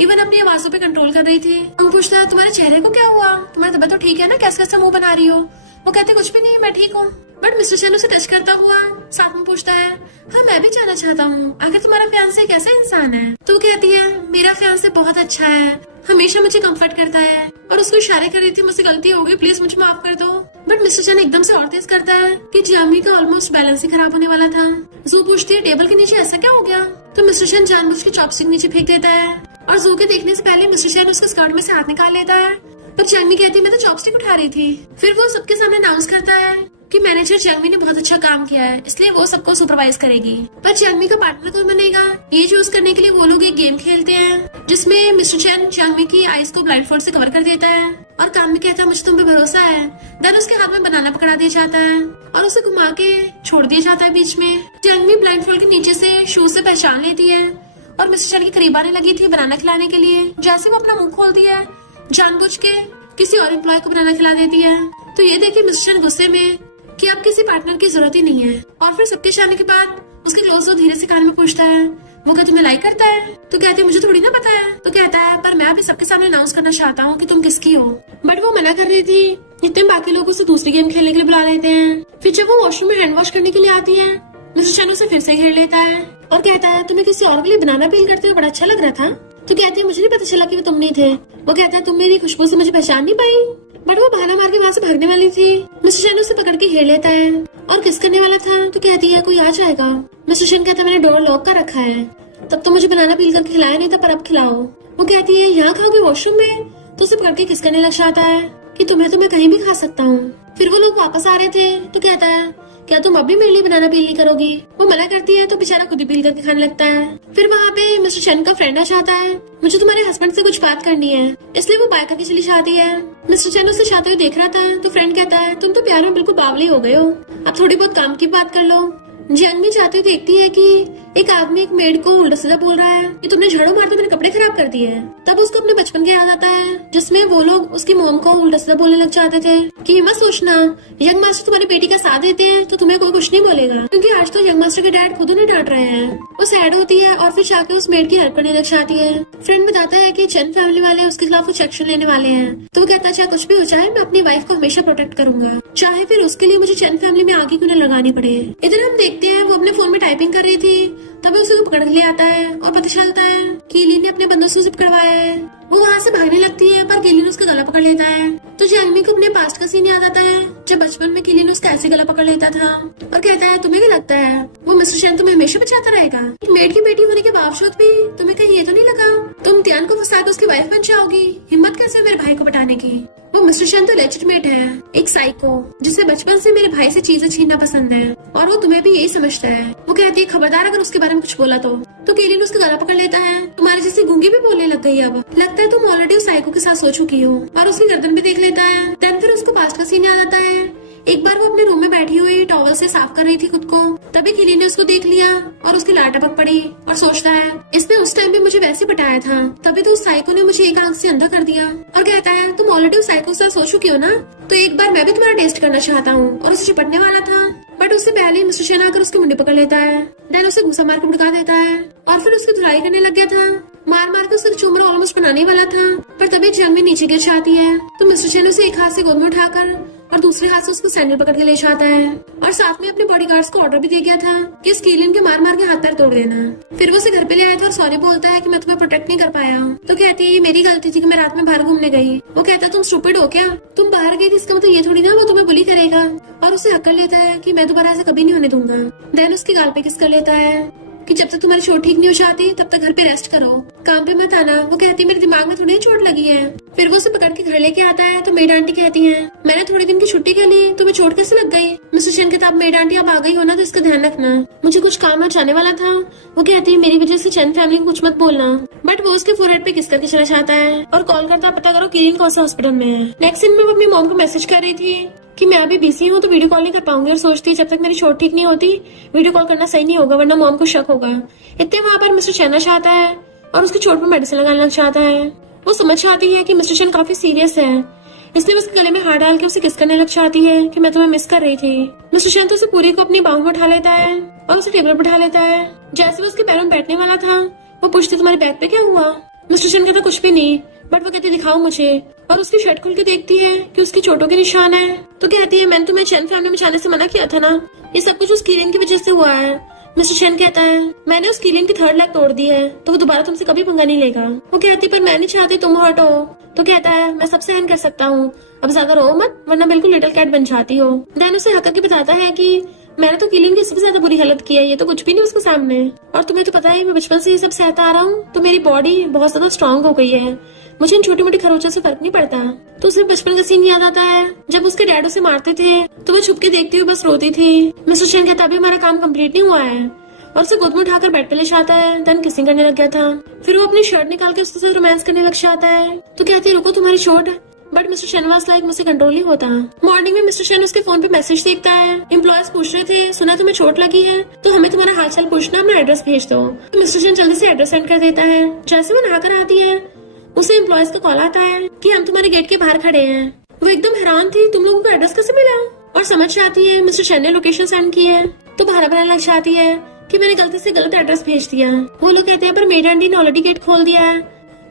इवन अपनी आवाजों पे कंट्रोल कर रही थी। हम पूछता है तुम्हारे चेहरे को क्या हुआ, तुम्हारी तबीयत तो ठीक है ना, कैसा कैसा मुंह बना रही हो? वो कहते कुछ भी नहीं मैं ठीक हूँ। बट मिस्टर शन उसे टच करता हुआ साथ में पूछता है हाँ मैं भी जानना चाहता हूँ आखिर तुम्हारा फियांसे कैसा इंसान है? तो कहती है मेरा फियांसे बहुत अच्छा है, हमेशा मुझे कंफर्ट करता है, और उसको इशारे कर रही थी मुझसे गलती हो गई प्लीज मुझे माफ कर दो। बट मिस्टर शन एकदम से और तेज करता है कि जियामी का ऑलमोस्ट बैलेंस ही खराब होने वाला था। जू पूछती है टेबल के नीचे ऐसा क्या हो गया? तो मिस्टर शन जानबूझ के चॉपस्टिक नीचे फेंक देता है और जू के देखने से पहले मिस्टर शन उसके स्कर्ट में से हाथ निकाल लेता है, पर जंगमी कहती है मैं तो चॉपस्टिक उठा रही थी। फिर वो सबके सामने अनाउंस करता है कि मैनेजर जंगमी ने बहुत अच्छा काम किया है इसलिए वो सबको सुपरवाइज करेगी, पर जंगमी का पार्टनर कौन बनेगा ये चूज करने के लिए वो लोग एक गेम खेलते हैं जिसमें मिस्टर चैन जंगमी की आईज को ब्लाइंडफोल्ड से कवर कर देता है और काम में कहता है मुझे तुम पे भरोसा है। देन उसके हाथ में बनाना पकड़ा दिया जाता है और उसे घुमा के छोड़ दिया जाता है बीच में। जंगमी ब्लाइंडफोल्ड के नीचे से शूज से पहचान लेती है और मिस्टर चैन के करीब आने लगी थी बनाना खिलाने के लिए। जैसे वो अपना मुंह खोल दिया जानबूझ के किसी और एम्प्लॉय को बनाना खिला देती है। तो ये देखिए मिस्टर चैन गुस्से में कि अब किसी पार्टनर की जरूरत ही नहीं है, और फिर सबके जाने के बाद उसके क्लोज वो धीरे से कान में पूछता है वो क्या तुम्हें लाइक करता है? तो कहती है मुझे थोड़ी ना पता है। तो कहता है पर मैं अभी सबके सामने अनाउंस करना चाहता हूँ कि तुम किसकी हो। बट वो मना कर रही थी इतने बाकी लोग उसे दूसरी गेम खेलने के लिए बुला लेते हैं। फिर जब वो वॉशरूम में हैंड वॉश करने के लिए आती है, मिस्टर शन उसे फिर से घेर लेता है और कहता है तुम्हें किसी और के लिए बनाना पील करते हुए बड़ा अच्छा लग रहा था। तो कहती है मुझे नहीं पता चला कि वो तुम नहीं थे। वो कहता है तुम मेरी खुशबू से मुझे पहचान नहीं पाई। बट वो बहाना मार के वहाँ से भागने वाली थी। मिस्टर शन उसे पकड़ के घेर लेता है और किस करने वाला था। तो कहती है कोई आ जाएगा। मिस्टर शन कहता है मैंने डोर लॉक कर रखा है। तब तो मुझे बनाना पील करके खिलाया नहीं था, पर अब खिलाओ। वो कहती है यहाँ खाओगे वॉशरूम में। तो उसे पकड़ के किस करने लग जाता है कि तुम्हें तो मैं कहीं भी खा सकता हूँ। फिर वो लोग वापस आ रहे थे तो कहता है क्या तुम अब भी मेरे लिए बनाना पील नहीं करोगी। वो मना करती है तो बेचारा खुद ही पील करके खाने लगता है। फिर वहाँ पे मिस्टर शन का फ्रेंड आ जाता है। मुझे तुम्हारे हस्बैंड से कुछ बात करनी है, इसलिए वो बाय करके चली जाती है। मिस्टर शन उसे जाते हुए देख रहा था तो फ्रेंड कहता है तुम तो प्यार में बिल्कुल बावली हो गए हो, अब थोड़ी बहुत काम की बात कर लो। जियांग भी जाते हुए देखती है कि एक आदमी एक मेड को उल्टा सीधा बोल रहा है कि तुमने झाड़ू मारते मेरे कपड़े खराब कर दिए। तब उसको अपने बचपन के याद आता है जिसमें वो लोग उसकी मॉम को उल्टा सीधा बोलने लग जाते थे कि मत सोचना यंग मास्टर तुम्हारी बेटी का साथ देते हैं तो तुम्हें कोई कुछ नहीं बोलेगा, क्योंकि आज तो यंग मास्टर के डैड खुद उन्हें डांट रहे हैं। वो सैड होती है और फिर जाके उस मेड की हेल्प करने लग जाती है। फ्रेंड बताता है कि चंद फैमिली वाले उसके खिलाफ कुछ एक्शन लेने वाले हैं। तो वो कहता है चाहे कुछ भी हो जाए मैं अपनी वाइफ को हमेशा प्रोटेक्ट करूंगा, चाहे फिर उसके लिए मुझे चंद फैमिली में आगे क्यों न लगानी पड़े। इधर हम देखते हैं वो अपने फोन में टाइपिंग कर रही थी, तभी उसे पकड़ ले आता है और पता चलता है कि लीन ने अपने बंदों से जिप करवाया है। वो वहाँ से भागने लगती है पर गिलीन उसका गला पकड़ लेता है। तो जानवी को अपने पास्ट का सीन याद आता है जब बचपन में गिलीन उसका ऐसे गला पकड़ लेता था और कहता है तुम्हें क्या लगता है वो मिस्टर शन तुम्हें हमेशा बचाता रहेगा। मेड की बेटी होने के बावजूद भी तुम्हें कहीं ये तो नहीं लगा तुम त्यान को फंसा कर उसकी वाइफ बन जाओगी। हिम्मत कैसे हुई मेरे भाई को बटाने की। वो मिस्टर शन तो लेजिटिमेट है, एक साइको जिसे बचपन से मेरे भाई से चीजें छीनना पसंद है और वो तुम्हें भी यही समझता है। वो कहती है खबरदार अगर उसके बारे में कुछ बोला तो केलिन उसका गला पकड़ लेता है। तुम्हारी जैसी गूंगी भी बोलने लग गई, अब लगता है तुम ऑलरेडी उस साइको के साथ सो चुकी हो। और उसकी गर्दन भी देख लेता है। देन फिर उसको पास्ट का सीन याद आता है। एक बार वो अपने रूम में बैठी हुई टॉवल से साफ कर रही थी खुद को, तभी किली ने उसको देख लिया और उसकी लार टपक पड़ी और सोचता है इसने उस टाइम भी मुझे वैसे पटाया था, तभी तो उस साइको ने मुझे एक आंख से अंधा कर दिया। और कहता है तुम ऑलरेडी उस साइको से सो चुकी हो ना, तो एक बार मैं भी तुम्हारा टेस्ट करना चाहता हूँ। और उसे चिपटने वाला था बट उससे पहले ही मिस्टर शन आकर उसकी मुंडी पकड़ लेता है। देन उसे घुसा मार के भड़का देता है और फिर उसकी धुलाई करने लग गया था। मार मार के उसका चुमरा ऑलमोस्ट बनाने वाला था पर तभी जंग में नीचे गिर जाती है। तो मिस्टर शन उसे एक हाथ से गोद में उठाकर और दूसरे हाथ से उसको सैंडल पकड़ के ले जाता है और साथ में अपने बॉडीगार्ड्स को ऑर्डर भी दे गया था कि इस कीलिन के मार मार के हाथ पैर तोड़ देना। फिर वो उसे घर पे ले आया था और सॉरी बोलता है कि मैं तुम्हें प्रोटेक्ट नहीं कर पाया। तो कहती है ये मेरी गलती थी कि मैं रात में बाहर घूमने गई। वो कहता है तुम स्टूपिड हो क्या, तुम बाहर गई थी इसका मतलब ये थोड़ी ना वो तुम्हें बुली करेगा। और उसे हक कर लेता है कि मैं दोबारा ऐसा कभी नहीं होने दूंगा। देन उसके गाल पे किस कर लेता है कि जब तक तुम्हारी चोट ठीक नहीं हो जाती तब तक घर पे रेस्ट करो, काम पे मत आना। वो कहती है मेरे दिमाग में थोड़ी चोट लगी है। फिर वो उसे पकड़ के घर लेके आता है तो मेड आंटी कहती है मैंने थोड़े दिन की छुट्टी के लिए, तुम्हें चोट कैसे लग गई। मिस्टर शन कहता है मेड आंटी आप आ गई हो ना तो इसका ध्यान रखना, मुझे कुछ काम जाने वाला था। वो कहती है मेरी वजह से चंद फैमिली को कुछ मत बोलना। बट वो उसके फोरहेड पे किस करके चला जाता है और कॉल करता पता करो किरीन कौन सा हॉस्पिटल में है। नेक्स्ट दिन में वो अपनी मॉम को मैसेज कर रही थी कि मैं अभी बिजी हूँ तो वीडियो कॉल नहीं कर पाऊंगी और सोचती जब तक मेरी चोट ठीक नहीं होती वीडियो कॉल करना सही नहीं होगा वरना मॉम को शक होगा। इतने वहाँ पर मिस्टर शन चाहता है और उसकी चोट पर मेडिसिन लगाने लग चाहता है। वो समझ चाहती है कि मिस्टर शन काफी सीरियस है, इसलिए उसके गले में हाथ डाल के उसे किस करने लग चाहती है कि मैं तुम्हें मिस कर रही थी। मिस्टर शन तो उसे पूरी को अपनी बाहों में उठा लेता है और उसे टेबल पर उठा लेता है। जैसे वो उसके पैरों में बैठने वाला था वो पूछती तुम्हारे बैग पे क्या हुआ। मिस्टर शन कहता कुछ भी नहीं, बट वो कहती दिखाओ मुझे। और उसकी शर्ट खुल के देखती है कि उसकी चोटों के निशान है। तो कहती है मैंने तुम्हें चैन फैमिली में जाने से मना किया था ना, ये सब कुछ उस कीलिन की वजह से हुआ है। मिस्टर शन कहता है मैंने उस कीलिन की थर्ड लेग तोड़ दी है तो वो दोबारा तुमसे कभी पंगा नहीं लेगा। वो कहती पर मैं नहीं चाहती तुम हटो। तो कहता है मैं सब सहन कर सकता हूँ, अब ज्यादा रो मत वरना बिल्कुल लिटिल कैट बन जाती हो। देन उसे हक के बताता है कि मैंने तो किलिन की सबसे ज्यादा बुरी हालत की है, ये तो कुछ भी नहीं उसके सामने। और तुम्हें तो पता है मैं बचपन से ये सब सहता आ रहा हूँ तो मेरी बॉडी बहुत ज्यादा स्ट्रांग हो गई है, मुझे इन छोटी मोटी खरोचों से फर्क नहीं पड़ता। तो उसे बचपन का सीन याद आता है जब उसके डैड उसे मारते थे तो वो छुप के देखती हुई बस रोती थी। मिस्टर शन कहता अभी हमारा काम कंप्लीट नहीं हुआ है और उसे गोद में उठाकर बेड पे ले जाता है। देन किसिंग करने लग गया था। फिर वो अपनी शर्ट निकाल के उसके साथ रोमांस करने लग जाता है। तो कहती है रुको तुम्हारी चोट, बट मिस्टर शन वाज लाइक मुझसे कंट्रोल नहीं होता। मॉर्निंग में मिस्टर शन उसके फोन पे मैसेज देखता है। एम्प्लॉयज पूछ रहे थे सुना तुम्हें चोट लगी है तो हमें तुम्हारा हालचाल पूछना, अपना एड्रेस भेज दो। तो मिस्टर शन जल्दी से एड्रेस सेंड कर देता है। जैसे वो नहाकर आती है उसे एम्प्लॉयज का कॉल आता है कि हम तुम्हारे गेट के बाहर खड़े हैं। वो एकदम हैरान थी तुम लोगों को एड्रेस कैसे मिला और समझ जाती है मिस्टर शन ने लोकेशन सेंड की है। तो बहाना बनाने लग जाती है कि मैंने गलती से गलत एड्रेस भेज दिया। वो लोग कहते हैं पर मेड आंटी ने ऑलरेडी गेट खोल दिया है।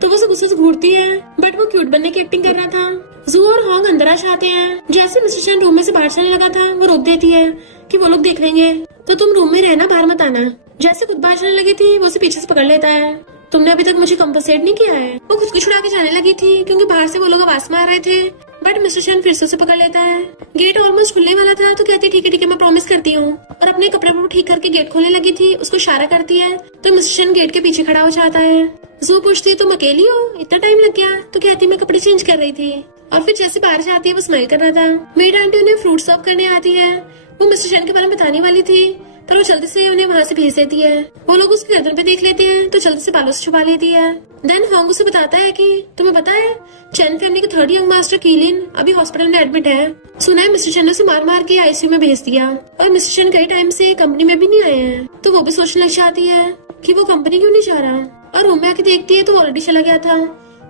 तो वो उसे गुस्से से घूरती है, बट वो क्यूट बनने की एक्टिंग कर रहा था। जू और हॉन्ग अंदर आ जाते हैं। जैसे मिस्टर चैन रूम में से बाहर चलने लगा था, वो रोक देती है कि वो लोग देख लेंगे, तो तुम रूम में रहना, बाहर मत आना। जैसे खुद बाहर चलने लगी थी, वो उसे पीछे से पकड़ लेता है। तुमने अभी तक मुझे कंपनसेट नहीं किया है। वो खुद को छुड़ा के जाने लगी थी क्योंकि बाहर से वो लोग आवाज मार रहे थे, बट मिस्टर चैन फिर से उसे पकड़ लेता है। गेट ऑलमोस्ट खुलने वाला था तो कहती ठीक है मैं प्रॉमिस करती हूँ, और अपने कपड़े को ठीक करके गेट खोलने लगी थी। उसको इशारा करती है तो मिस्टर चैन गेट के पीछे खड़ा हो जाता है। जू पूछती है तुम अकेली हो, इतना टाइम लग गया? तो कहती मैं कपड़े चेंज कर रही थी। और फिर जैसे बाहर जाती है वो स्माइल कर रहा था। मेड आंटी उन्हें फ्रूट सर्व करने आती है। वो मिस्टर चैन के बारे में बताने वाली थी, पर वो जल्दी से उन्हें वहाँ से भेज देती है। वो लोग उसकी गर्दन पे देख लेते हैं तो जल्दी से बालों से छुपा लेती है। देन हॉन्ग उसे बताता है कि तुम्हें पता है चैन फैमिली के थर्ड यंग मास्टर कीलिन अभी हॉस्पिटल में एडमिट है। सुना है मिस्टर चैन ने उसे मार मार के आईसीयू में भेज दिया, और मिस्टर चैन कई टाइम से कंपनी में भी नहीं आए हैं। तो वो भी सोचने लग जाती है कि वो कंपनी क्यों नहीं जा रहा, और रूम में आके देखती है तो ऑलरेडी चला गया था।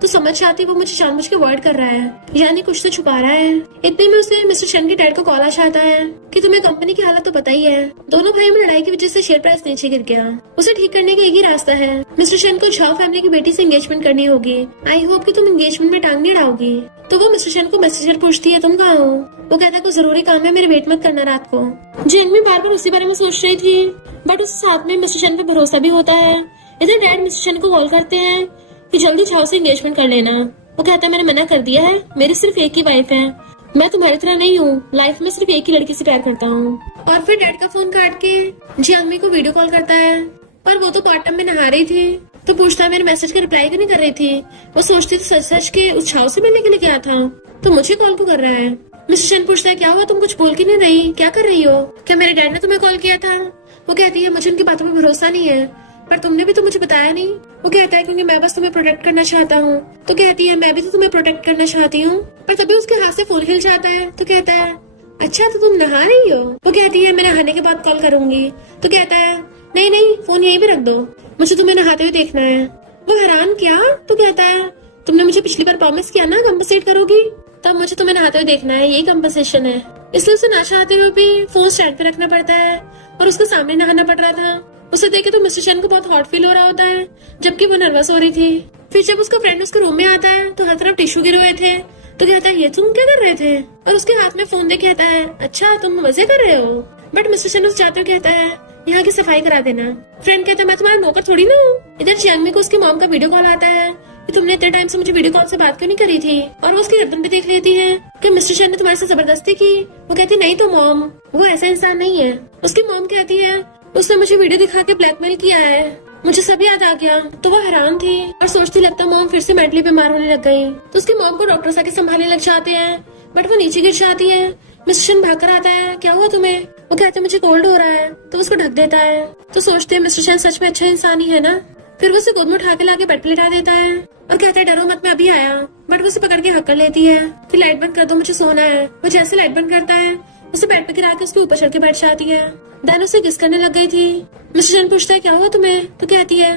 तो समझ जाती वो मुझे जानबूझ के अवॉइड कर रहा है, यानी कुछ तो छुपा रहा है। इतने में उसे मिस्टर चैन के डैड को कॉल आ जाता है कि तुम्हें कंपनी की हालत तो पता ही है। दोनों भाइयों में लड़ाई की वजह से शेयर प्राइस नीचे गिर गया। उसे ठीक करने का एक ही रास्ता है, मिस्टर चैन को झाओ फैमिली की बेटी से एंगेजमेंट करनी होगी। आई होप कि तुम एंगेजमेंट में टांग नहीं अड़ाओगी। तो वो मिस्टर चैन को मैसेजर पूछती है तुम कहाँ हो। वो कहता है कोई जरूरी काम है, मेरे वेट मत करना रात को। जिनमी बार बार उसी बारे में सोच रही थी, बट उस साथ में मिस्टर चैन पे भरोसा भी होता है। इधर डैड मिस्टर चैन को कॉल करते हैं कि जल्दी झाओ से एंगेजमेंट कर लेना। वो कहता है मैंने मना कर दिया है, मेरी सिर्फ एक ही वाइफ है, मैं तुम्हारी तरह नहीं हूँ, लाइफ में सिर्फ एक ही लड़की से प्यार करता हूँ। और फिर डैड का फोन काट के जियांगमी को वीडियो कॉल करता है, पर वो तो पार्ट टाइम में नहा रही थी। तो पूछता है मेरे मैसेज का रिप्लाई क्यों नहीं कर रही थी। वो सोचती तो सच सच के उस झाओ से मिलने के लिए क्या था, तो मुझे कॉल क्यों कर रहा है। मिस्टर चैन पूछता है क्या हुआ, तुम कुछ बोल के नहीं रही, क्या कर रही हो, क्या मेरे डैड ने तुम्हें कॉल किया था। वो कहती है मुझे उनकी बातों पर भरोसा नहीं है, पर तुमने भी तो मुझे बताया नहीं। वो कहता है क्योंकि मैं बस तुम्हें प्रोटेक्ट करना चाहता हूँ। तो कहती है मैं भी तो तुम्हें प्रोटेक्ट करना चाहती हूँ, पर तभी उसके हाथ से फोन हिल जाता है। तो कहता है अच्छा तो तुम नहा रही हो। वो कहती है मैं नहाने के बाद कॉल करूंगी। तो कहता है नहीं नहीं फोन यहीं पे रख दो, मुझे तुम्हें नहाते हुए देखना है। वो हैरान क्या। तो कहता है तुमने मुझे पिछली बार प्रॉमिस किया ना कंपनसेट करोगी, तब मुझे तुम्हें नहाते हुए देखना है, यही कंपनसेशन है। इसलिए उसे ना चाहते हुए भी फोन स्टैंड पे रखना पड़ता है, और उसके सामने नहाना पड़ रहा था। उसे देखे तो मिस्टर चैन को बहुत हॉट फील हो रहा होता है, जबकि वो नर्वस हो रही थी। फिर जब उसका फ्रेंड उसके रूम में आता है तो हर तरफ टिश्यू गिरे हुए थे। तो कहता है ये तुम क्या कर रहे थे, और उसके हाथ में फोन देके कहता है अच्छा तुम मजे कर रहे हो। बट मिस्टर चैन उसे जाते हुए कहता है यहाँ की सफाई करा देना। फ्रेंड कहता है मैं तुम्हारा नौकर थोड़ी ना हूँ। इधर जियांगमी को उसकी मॉम का वीडियो कॉल आता है कि तुमने इतने टाइम से मुझे वीडियो कॉल से बात क्यों नहीं करी थी, और वो उसकी गर्दन पे देख लेती है कि मिस्टर चैन ने तुम्हारे साथ जबरदस्ती की। वो कहती नहीं तो मॉम, वो ऐसा इंसान नहीं है। उसकी मॉम कहती है उसने मुझे वीडियो दिखा के ब्लैकमेल किया है, मुझे सब याद आ गया। तो वो हैरान थी और सोचती लगता मॉम फिर से मेंटली बीमार होने लग गई। तो उसकी मॉम को डॉक्टर आके संभालने लग जाते हैं, बट वो नीचे गिर जाती है। मिस्टर चैन भाग कर आता है क्या हुआ तुम्हें। वो कहते हैं मुझे कोल्ड हो रहा है, तो उसको ढक देता है। तो सोचते हैं मिस्टर चैन सच में अच्छा इंसान ही है ना। फिर वो उसे गोद में उठा के लाके बेड पे लिटा देता है और कहता है डरो मत मैं अभी आया। बट वो उसे पकड़ के हक कर लेती है, फिर लाइट बंद कर दो मुझे सोना है। वो जैसे लाइट बंद करता है उसे बेड पे गिरा के उसके ऊपर चढ़ के बैठ जाती है। देन उसे किस करने लग गई थी। मिस्टर चैन पूछता है क्या हुआ तुम्हें। तो कहती है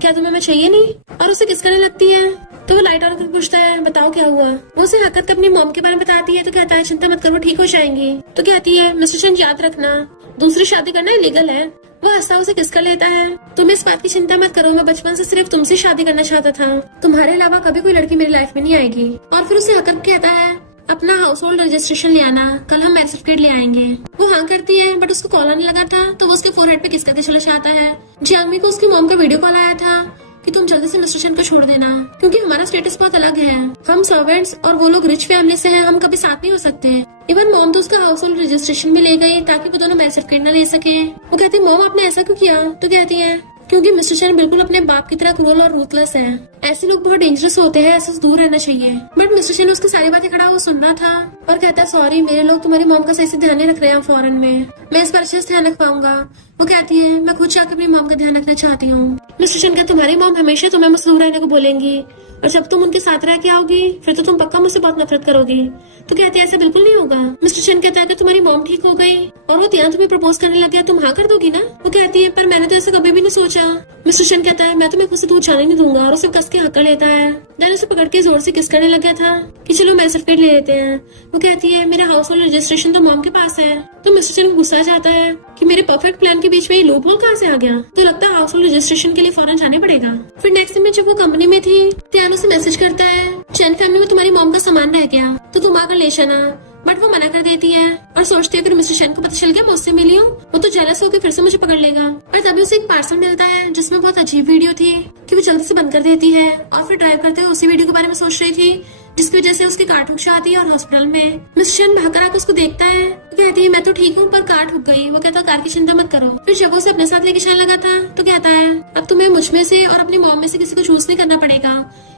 क्या तुम्हें मैं चाहिए नहीं, और उसे किस करने लगती है। तो वो लाइट ऑन करके पूछता है बताओ क्या हुआ। वो उसे हरकत अपनी मॉम के बारे में बताती है। तो कहता है चिंता मत करो ठीक हो जाएंगी। तो कहती है मिस्टर चैन याद रखना दूसरी शादी करना इलीगल है। वो हंसता उसे किस कर लेता है। तुम इस बात की चिंता मत करो, मैं बचपन से सिर्फ तुमसे शादी करना चाहता था, तुम्हारे अलावा कभी कोई लड़की मेरी लाइफ में नहीं आएगी। और फिर उसे हकत कहता है अपना हाउस होल्ड रजिस्ट्रेशन ले आना, कल हम मैरिज सर्टिफिकेट ले आएंगे। वो हाँ करती है, बट उसको कॉल आने लगा था तो वो उसके फोरहेड पे किस करके चला जाता है। जियांगमी को उसकी मॉम का वीडियो कॉल आया था कि तुम जल्दी से मिस्टर चैन को छोड़ देना, क्योंकि हमारा स्टेटस बहुत अलग है, हम सर्वेंट्स और वो लोग रिच फैमिली से हैं, हम कभी साथ नहीं हो सकते। इवन मॉम तो उसका हाउस होल्ड रजिस्ट्रेशन भी ले गई ताकि वो दोनों मैरिज सर्टिफिकेट न ले सके। वो कहती मॉम आपने ऐसा क्यों किया। तो कहती है क्योंकि मिस्टर चैन बिल्कुल अपने बाप की तरह क्रूअल और रूथलेस है, ऐसे लोग बहुत डेंजरस होते हैं, ऐसे से दूर रहना चाहिए। बट मिस्टर चैन उसकी सारी बातें खड़ा वो सुन रहा था और कहता है सॉरी मेरे लोग तुम्हारी मॉम का सही से ध्यान नहीं रख रहे हैं फॉरेन में, मैं इस पर अच्छे से ध्यान रख पाऊंगा। वो कहती है मैं खुद जाकर अपनी मॉम का ध्यान रखना चाहती हूँ। मिस्टर चैन कहता तुम्हारी मॉम हमेशा तुम्हें मुझसे दूर रहने को बोलेंगी, और जब तुम उनके साथ रह के आओगी फिर तो तुम पक्का मुझसे बहुत नफरत करोगी। तो कहते हैं ऐसा बिल्कुल नहीं होगा। मिस्टर चैन कहता है कि तुम्हारी मॉम ठीक हो गई और वो तियान तुम्हें प्रपोज करने लग गया, तुम हाँ कर दोगी ना। वो कहती है पर मैंने तो ऐसा कभी भी नहीं सोचा, मिस्टर शन कहता है मैं तुम्हें खुद से दूर जाने नहीं दूंगा और उसे कस के हक्का लेता है। देन उसे पकड़ के जोर से किस करने लग गया था कि चलो मैरिज सर्टिफिकेट ले लेते हैं। वो कहती है मेरा हाउस होल्ड रजिस्ट्रेशन तो मॉम के पास है। तो मिस्टर शन गुस्सा जाता है कि मेरे परफेक्ट प्लान के बीच में ये लूप होल कहाँ से आ गया। तो लगता है हाउस होल्ड रजिस्ट्रेशन के लिए फौरन जाने पड़ेगा। फिर नेक्स्ट में जब वो कंपनी में थी, त्यान उसे मैसेज करता है चैन फैमिली में तुम्हारी मॉम का सामान रह गया तो तुम आकर ले जाना। बट वो मना कर देती है और सोचती है अगर मिस्टर शन को पता चल गया मैं उससे मिली हूँ वो तो जेलस होकर फिर से मुझे पकड़ लेगा। और तभी उसे एक पार्सल मिलता है जिसमें बहुत अजीब वीडियो थी कि वो जल्दी से बंद कर देती है और फिर ड्राइव करते हुए उसी वीडियो के बारे में सोच रही थी जिसकी वजह से उसकी कार ठुक जाती है और हॉस्पिटल में मिस्टर शन भागकर आकर उसको देखता है। तो कहती है मैं तो ठीक हूँ पर कार ठुक गई। वो कहता है कार की चिंता मत करो। फिर जब वो उसे अपने साथ लेके जाने लगा था तो कहता है अब तुम्हें मुझ में से और अपनी मॉम में से किसी को चूज नहीं करना पड़ेगा।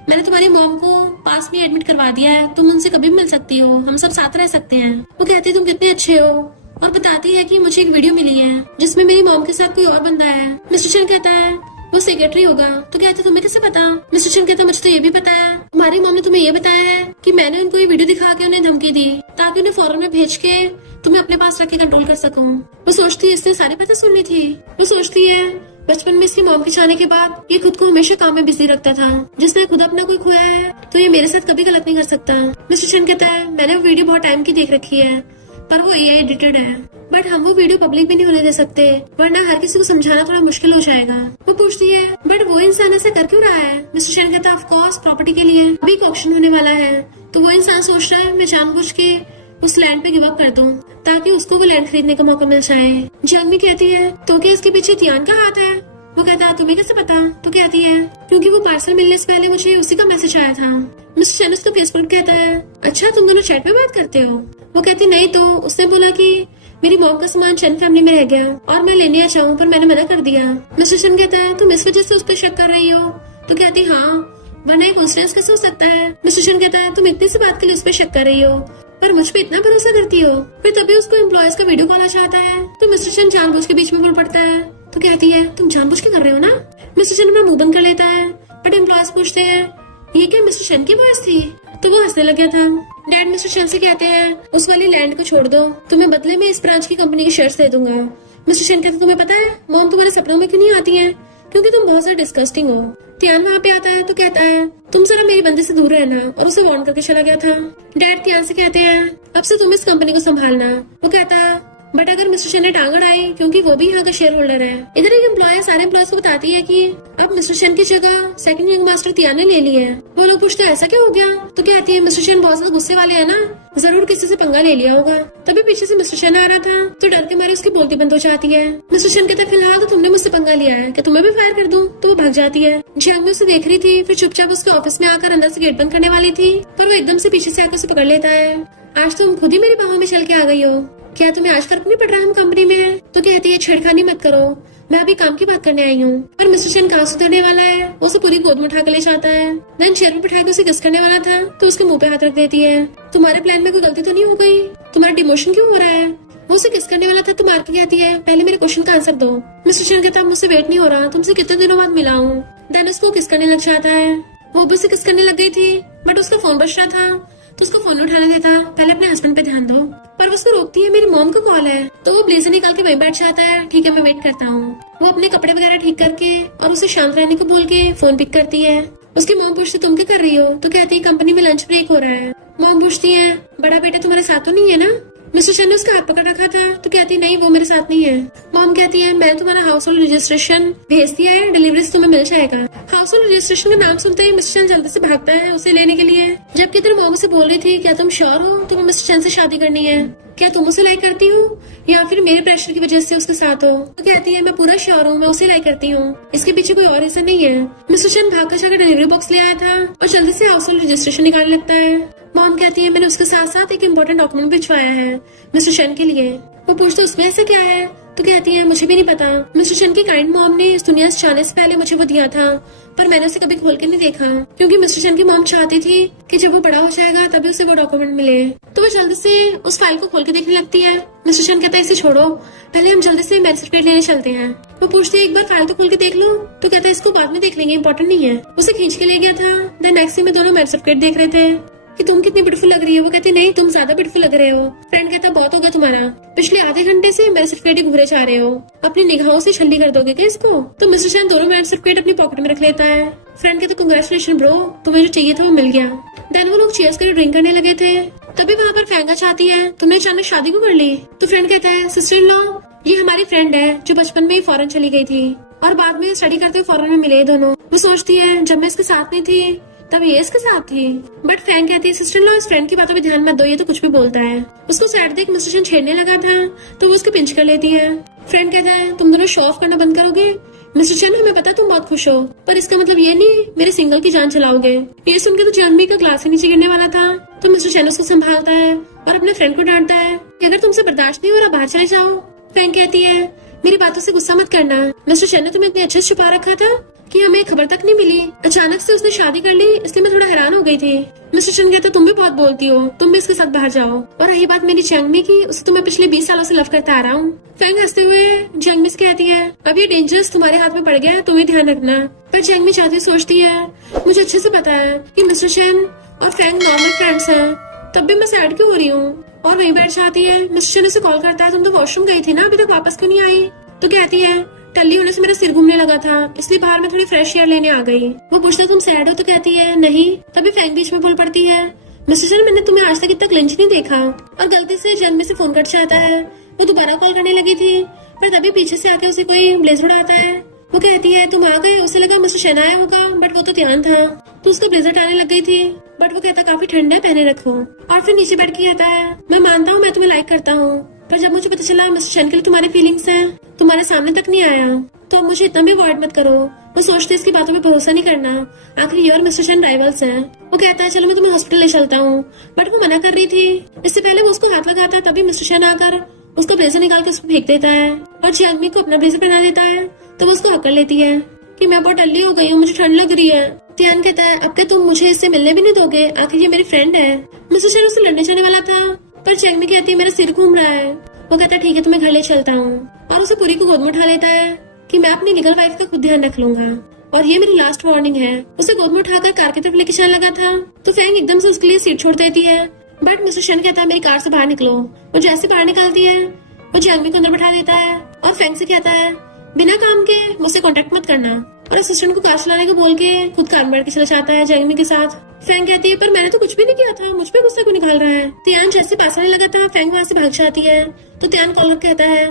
मैंने तुम्हारी मॉम को पास में एडमिट करवा दिया है, तुम उनसे कभी भी मिल सकती हो, हम सब साथ रह सकते हैं। वो कहती है तुम कितने अच्छे हो और बताती है कि मुझे एक वीडियो मिली है जिसमें मेरी मॉम के साथ कोई और बंदा है। मिस्टर शन कहता है वो सेक्रेटरी होगा। तो कहते तुम्हें कैसे पता। मिस्टर शन कहता मुझे तो ये भी पता है, तुम्हारी मॉम ने तुम्हें ये बताया है कि मैंने उनको ये वीडियो दिखा के उन्हें धमकी दी ताकि उन्हें फौरन में भेज के तुम्हें अपने पास रख के कंट्रोल कर सकूं। वो सोचती है इसने सारी बातें सुननी थी। वो सोचती है बचपन में इसकी मॉम के जाने के बाद ये खुद को हमेशा काम में बिजी रखता था। जिसने खुद अपना कोई खोया है तो ये मेरे साथ कभी गलत नहीं कर सकता। मिस्टर शन कहता है मैंने वो वीडियो बहुत टाइम की देख रखी है पर वो AI एडिटेड है, बट हम वो वीडियो पब्लिक भी नहीं होने दे सकते वरना हर किसी को समझाना थोड़ा मुश्किल हो जाएगा। वो पूछती है बट वो इंसान ऐसा कर क्यों रहा है। मिस्टर शन कहता है ऑफ कोर्स प्रॉपर्टी के लिए। अभी एक ऑक्शन होने वाला है तो वो इंसान सोच रहा है मैं जानबूझ के उस लैंड पे गिव अप कर दूं ताकि उसको वो लैंड खरीदने का मौका मिल जाए। जंगमी कहती है तो क्या इसके पीछे त्यान का हाथ है। वो कहता है तुम्हें कैसे पता। तो कहती है क्योंकि वो पार्सल मिलने से पहले मुझे उसी का मैसेज आया था। मिस्टर शन उसका फेस पर कहता है अच्छा तुम दोनों चैट पे बात करते हो। वो कहती नहीं तो उसने बोला कि मेरी मॉम का सामान चैन फैमिली में रह गया और मैं लेने आ जाऊँ पर मैंने मना कर दिया। मिस्टर शन कहता है तुम इस वजह से उस पर शक कर रही हो। तो कहती हाँ वरना एक कोइंसिडेंस कैसे हो सकता है। मिस्टर शन कहता है तुम इतनी सी बात के लिए उस पर शक कर रही हो पर मुझ पे इतना भरोसा करती हो। फिर तभी उसको एम्प्लॉयज का वीडियो कॉल आ जाता है तो मिस्टर शन जानबूझ के बीच में बोल पड़ता है। तो कहती है तुम जानबूझ के कर रहे हो ना। मिस्टर शन अपना मुंह बंद कर लेता है बट एम्प्लॉयज पूछते हैं ये क्या मिस्टर शन की वॉइस थी। तो वो हंसने लग गया था। डैड मिस्टर शन से कहते हैं उस वाली लैंड को छोड़ दो, तुम्हें बदले में इस ब्रांच की कंपनी की शेयर्स दे दूंगा। मिस्टर शन कहते तुम्हें पता है मॉम तुम्हारे सपनों में क्यों नहीं आती है क्योंकि तुम बहुत ज्यादा डिस्गस्टिंग हो। त्यान वहाँ पे आता है तो कहता है तुम जरा मेरी बंदे से दूर रहना और उसे वार्न करके चला गया था। डैड त्यान से कहते हैं अब से तुम इस कंपनी को संभालना। वो कहता है बट अगर मिस्टर शन ने टांग अड़ाई क्योंकि वो भी यहाँ का शेयर होल्डर है। इधर एक एम्प्लॉय सारे एम्प्लॉयज को बताती है कि अब मिस्टर शन की जगह सेकंड यंग मास्टर त्यान ने ले ली है। वो लोग पूछते हैं ऐसा क्या हो गया। तो कहती है मिस्टर शन बहुत ज्यादा गुस्से वाले है ना, जरूर किसी से पंगा ले लिया होगा। तभी पीछे से मिस्टर शन आ रहा था तो डर के मारे उसकी बोलती बंद हो जाती है। मिस्टर शन कहता है फिलहाल तो तुमने मुझसे पंगा लिया है कि तुम्हें भी फायर कर दूं। तो वो भाग जाती है। जंग उसे देख रही थी फिर चुपचाप उसके ऑफिस में आकर अंदर से गेट बंद करने वाली थी पर वो एकदम से पीछे से आकर उसे पकड़ लेता है। आज तुम खुद ही मेरी बाहों में चल के आ गई हो, क्या तुम्हें आज फर्क नहीं पड़ रहा हम कंपनी में है। तो कहती है छेड़खानी मत करो, मैं अभी काम की बात करने आई हूँ। पर मिस्टर शन कहाँ सुधरने वाला है, वो उसे पूरी गोद में उठा कर ले जाता है। देन चेयर पे बिठा के उसे किस करने वाला था तो उसके मुंह पे हाथ रख देती है। तुम्हारे प्लान में कोई गलती तो नहीं हो गई, तुम्हारा डिमोशन क्यों हो रहा है। वो उसे किस करने वाला था तो मार के कहती है पहले मेरे क्वेश्चन का आंसर दो। मिस्टर शन कहता है मुझसे वेट नहीं हो रहा, तुमसे कितने दिनों बाद मिला हूँ। देन उसको किस करने लग जाता है। वो भी उसे किस करने लग गई थी बट उसका फोन बज रहा था तो उसको फोन उठाने देता, पहले अपने हस्बैंड पे ध्यान दो। पर उसको रोकती है मेरी मॉम का कॉल है। तो वो ब्लेजर निकाल के वहीं बैठ जाता है। ठीक है मैं वेट करता हूँ। वो अपने कपड़े वगैरह ठीक करके और उसे शांत रहने को बोल के फोन पिक करती है। उसकी मॉम पूछती तुम क्या कर रही हो। तो कहती है कंपनी में लंच ब्रेक हो रहा है। मॉम पूछती है बड़ा बेटा तुम्हारे साथ तो नहीं है ना। मिस्टर शन ने उसका हाथ पकड़ रखा था तो कहती नहीं वो मेरे साथ नहीं है। मॉम कहती है मैं तुम्हारा हाउस होल्ड रजिस्ट्रेशन भेज दिया है, डिलीवरी से तुम्हें मिल जाएगा। हाउस होल्ड रजिस्ट्रेशन का नाम सुनते ही मिस्टर शन जल्दी से भागता है उसे लेने के लिए। जबकि तेरे मॉम से बोल रही थी क्या तुम श्योर हो तुम्हें मिस्टर शन से शादी करनी है, क्या तुम उसे लाइक करती हो या फिर मेरे प्रेशर की वजह से उसके साथ हो। तो कहती है मैं पूरा श्योर हूँ, मैं उसे लाइक करती हूँ, इसके पीछे कोई और रीजन नहीं है। मिस्टर शन भाग कर जाकर डिलीवरी बॉक्स ले आया था और जल्दी से हाउस होल्ड रजिस्ट्रेशन निकालने लगता है। मॉम कहती है मैंने उसके साथ साथ एक इम्पोर्टेंट डॉक्यूमेंट भिजवाया है मिस्टर शन के लिए। वो पूछते उसमें ऐसे क्या है। तो कहती है मुझे भी नहीं पता, मिस्टर शन की काइंड मॉम ने इस दुनिया से जाने से पहले मुझे वो दिया था पर मैंने उसे कभी खोल के नहीं देखा क्योंकि मिस्टर शन की मॉम चाहती थी कि जब वो बड़ा हो जाएगा तभी उसे वो डॉक्यूमेंट मिले। तो वो जल्दी से उस फाइल को खोल के देखने लगती है। मिस्टर शन कहता है इसे छोड़ो, पहले हम जल्दी से मैरिज सर्टिफिकेट लेने चलते हैं। वो पूछती है एक बार फाइल तो खोल के देख लो। तो कहता है इसको बाद में देख लेंगे, इंपॉर्टेंट नहीं है। उसे खींच के ले गया था। देन नेक्स्ट में दोनों मैरिज सर्टिफिकेट देख रहे थे। कि तुम कितनी ब्यूटीफुल लग रही हो। वो कहती नहीं, तुम ज्यादा ब्यूटीफुल लग रहे हो। फ्रेंड कहता बहुत होगा तुम्हारा, पिछले आधे घंटे से मेरे सर्टिफिकेट घूरे जा रहे हो, अपनी निगाहों से छल्ली कर दोगे क्या इसको। तो मिस्टर चैन दोनों मैरिज सर्टिफिकेट अपनी पॉकेट में रख लेता है। फ्रेंड कहता कंग्रेचुलेशन ब्रो, तुम्हें जो चाहिए था वो मिल गया। देन वो लोग चीयर्स करके ड्रिंक करने लगे थे। तभी वहाँ पर फैंगा चाहती है तुमने अचानक शादी को कर ली। तो फ्रेंड कहता है सिस्टर इन लॉ, ये हमारी फ्रेंड है जो बचपन में ही फॉरेन चली गई थी और बाद में स्टडी करते हुए फॉरेन में मिले दोनों। वो सोचती है जब मैं इसके साथ नहीं थी तब ये इसके साथ थी। बट फैंग कहती है सिस्टर इन लॉ, इस फ्रेंड की बातों पे ध्यान मत दो, ये तो कुछ भी बोलता है। उसको सैड देख मिस्टर चैन छेड़ने लगा था तो वो उसको पिंच कर लेती है। फ्रेंड कहता है तुम दोनों शो ऑफ करना बंद करोगे। मिस्टर चैन हमें पता तुम बहुत खुश हो, पर इसका मतलब ये नहीं मेरे सिंगल की जान चलाओगे। ये सुनकर तो जानवी का ग्लास ही नीचे गिरने वाला था। तो मिस्टर चैन उसको संभालता है और अपने फ्रेंड को डांटता है कि अगर तुमसे बर्दाश्त नहीं हो रहा बाहर चले जाओ। फ्रेंड कहती है मेरी बातों से गुस्सा मत करना, मिस्टर चैन ने तुम्हें इतने अच्छे से छुपा रखा था कि हमें खबर तक नहीं मिली। अचानक से उसने शादी कर ली इसलिए मैं थोड़ा हैरान हो गई थी। मिस्टर चैन कहता तुम भी बहुत बोलती हो, तुम भी इसके साथ बाहर जाओ। और रही बात मेरी जंगमी की, उसे तो मैं पिछले 20 सालों से लव करता आ रहा हूँ। फैंग हंसते हुए जंगमी से कहती है अब ये डेंजरस तुम्हारे हाथ में पड़ गया है, तुम ही ध्यान रखना। पर जंगमी चाहती सोचती है मुझे अच्छे से पता है कि मिस्टर चैन और फैंग नॉर्मल फ्रेंड्स हैं, तब भी मैं सैड क्यों हो रही हूँ। और वहीं बैठ जाती है। मिस्टर चैन उसे कॉल करता है तुम तो वॉशरूम गई थी ना, अभी तक वापस क्यों नहीं आई। तो कहती है टल्ली होने से मेरा सिर घूमने लगा था इसलिए बाहर में थोड़ी फ्रेश एयर लेने आ गई। वो पूछता तुम सैड हो, तो कहती है नहीं। तभी फैंग बीच में बोल पड़ती है मिस्टर चैन मैंने तुम्हें आज तक इतना क्लिंच नहीं देखा। और गलती से जन्म से फोन कट जाता है। वो दोबारा कॉल करने लगी थी पर तभी पीछे से आके उसे कोई ब्लेजर उड़ाता है। वो कहती है तुम आ गए। उसे लगा मिस्टर चैन आया होगा बट वो तो ध्यान था तो उसको ब्लेजर आने लग गई थी। बट वो कहता काफी ठंड है, पहने रखो। और फिर नीचे बैठ के कहता है मैं मानता हूँ मैं तुम्हें लाइक करता हूँ, पर जब मुझे पता चला मिस्टर चैन के लिए तुम्हारी फीलिंग्स है तुम्हारे सामने तक नहीं आया तो मुझे इतना भी अवॉइड मत करो। वो सोचते इसकी बातों पे भरोसा नहीं करना, आखिर ये और मिस्टर चैन राइवल्स हैं। वो कहता है चलो मैं तुम्हें हॉस्पिटल ले चलता हूँ, बट वो मना कर रही थी। इससे पहले वो उसको हाथ लगाता तभी मिस्टर चैन आकर उसको ब्लेजर निकाल के उसको फेंक देता है और जंगमी को अपना ब्लेजर पहना देता है। तो वो उसको हक कर लेती है कि मैं बहुत डल्ली हो गई हूँ, मुझे ठंड लग रही है। ध्यान कहता है अब क्या तुम मुझे इससे मिलने भी नहीं दोगे, आखिर ये मेरी फ्रेंड है। मिस्टर चैन उससे लड़ने जाने वाला था पर जंगमी कहती है मेरा सिर घूम रहा है। वो कहता है ठीक है तुम्हें घर ले चलता हूँ और उसे पूरी को गोद में उठा लेता है कि मैं अपनी लीगल वाइफ का खुद ध्यान रख लूंगा और ये मेरी लास्ट वार्निंग है। उसे गोद में उठाकर कार की तरफ लेके चलने लगा था तो फैंग एकदम से उसके लिए सीट छोड़ देती है। बट मिस्टर चैन कहता है मेरी कार से बाहर निकलो। वो जैसे बाहर निकलती है वो जंगमी को अंदर बैठा देता है और फैंग से कहता है बिना काम के मुझसे कांटेक्ट मत करना। और असिस्टेंट को कार चलाने को बोल के खुद कार में बैठ के चला जाता है जंगमी के साथ। फैंग कहती है पर मैंने तो कुछ भी नहीं किया था, मुझ पे गुस्सा क्यों निकाल रहा है। त्यान जैसे पास आने लगा था फैंग वहाँ से भाग जाती है तो त्यान कॉलर कहता है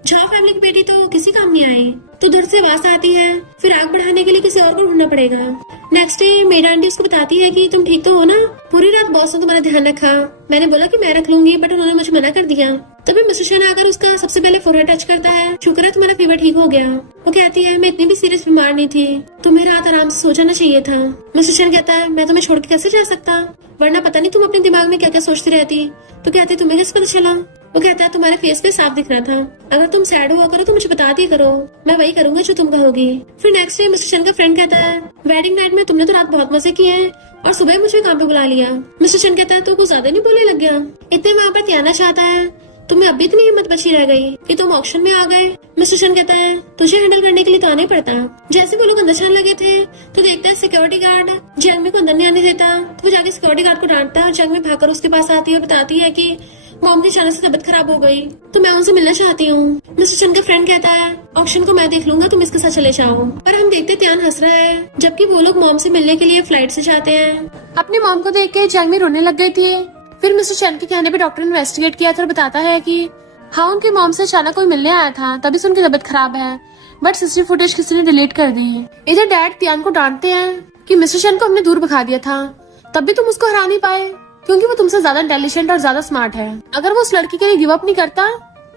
झा फैमिली की बेटी तो किसी काम नहीं आई। तो दूर से आवाज आती है फिर आग बढ़ाने के लिए किसी और को ढूंढना पड़ेगा। नेक्स्ट डे मेड आंटी उसको बताती है कि तुम ठीक तो हो ना, पूरी रात बॉस ने तुम्हारा ध्यान रखा, मैंने बोला कि मैं रख लूंगी बट उन्होंने मुझे मना कर दिया। तभी मिस्टर चैन आकर उसका सबसे पहले फोरहेड टच करता है, शुक्र है तुम्हारा फीवर ठीक हो गया। वो कहती है मैं इतनी भी सीरियस बीमार नहीं थी, तुम्हें रात आराम से सो जाना चाहिए था। मिस्टर चैन कहता है मैं तुम्हें छोड़ के कैसे जा सकता, वरना पता नहीं तुम अपने दिमाग में क्या क्या सोचती रहती। तो कहती तुम्हें कैसे पता चला। वो कहता है तुम्हारे फेस पे साफ दिख रहा था, अगर तुम सैड हुआ करो तो मुझे बता दी करो, मैं वही करूंगा जो तुम कहोगी। फिर नेक्स्ट डे मिस्टर चैन का फ्रेंड कहता है वेडिंग नाइट में तुमने तो रात बहुत मजे किए हैं और सुबह मुझे काम पे बुला लिया। मिस्टर चैन कहता है तो कुछ ज्यादा नहीं बोलने लग गया। इतने वहाँ पर त्याना चाहता है तुम्हें अभी इतनी हिम्मत बची रह गई कि तुम ऑक्शन में आ गए। मिस्टर चैन कहता है तुझे हैंडल करने के लिए तो आना ही पड़ता। जैसे वो लोग अंदर चलने लगे थे तो देखता है सिक्योरिटी गार्ड जंगमी को अंदर नहीं आने देता। तो वो जाके सिक्योरिटी गार्ड को डांटता है और जंगमी भागकर उसके पास आती है और बताती है कि मॉम की अचानक से तबीयत खराब हो गई तो मैं उनसे मिलना चाहती हूँ। मिस्टर चैन का फ्रेंड कहता है ऑक्शन को मैं देख लूंगा, तुम इसके साथ चले जाओ। पर हम देखते त्यान हंस रहा है जबकि वो लोग मॉम से मिलने के लिए फ्लाइट से जाते हैं। अपनी मॉम को देख के जंगमी रोने लग गई थी। फिर मिस्टर चैन के कहने पे डॉक्टर ने इन्वेस्टिगेट किया था और बताता है कि हाँ उनकी मॉम से अचानक कोई मिलने आया था तभी से उनकी तबीयत खराब है, बट सीसीटीवी फुटेज किसी ने डिलीट कर दी। इधर डैड त्यान को डांटते हैं कि मिस्टर चैन को हमने दूर भगा दिया था तब भी तुम उसको हरा नहीं पाए क्योंकि वो तुमसे ज्यादा इंटेलिजेंट और ज्यादा स्मार्ट है। अगर वो उस लड़की के लिए गिव अप नहीं करता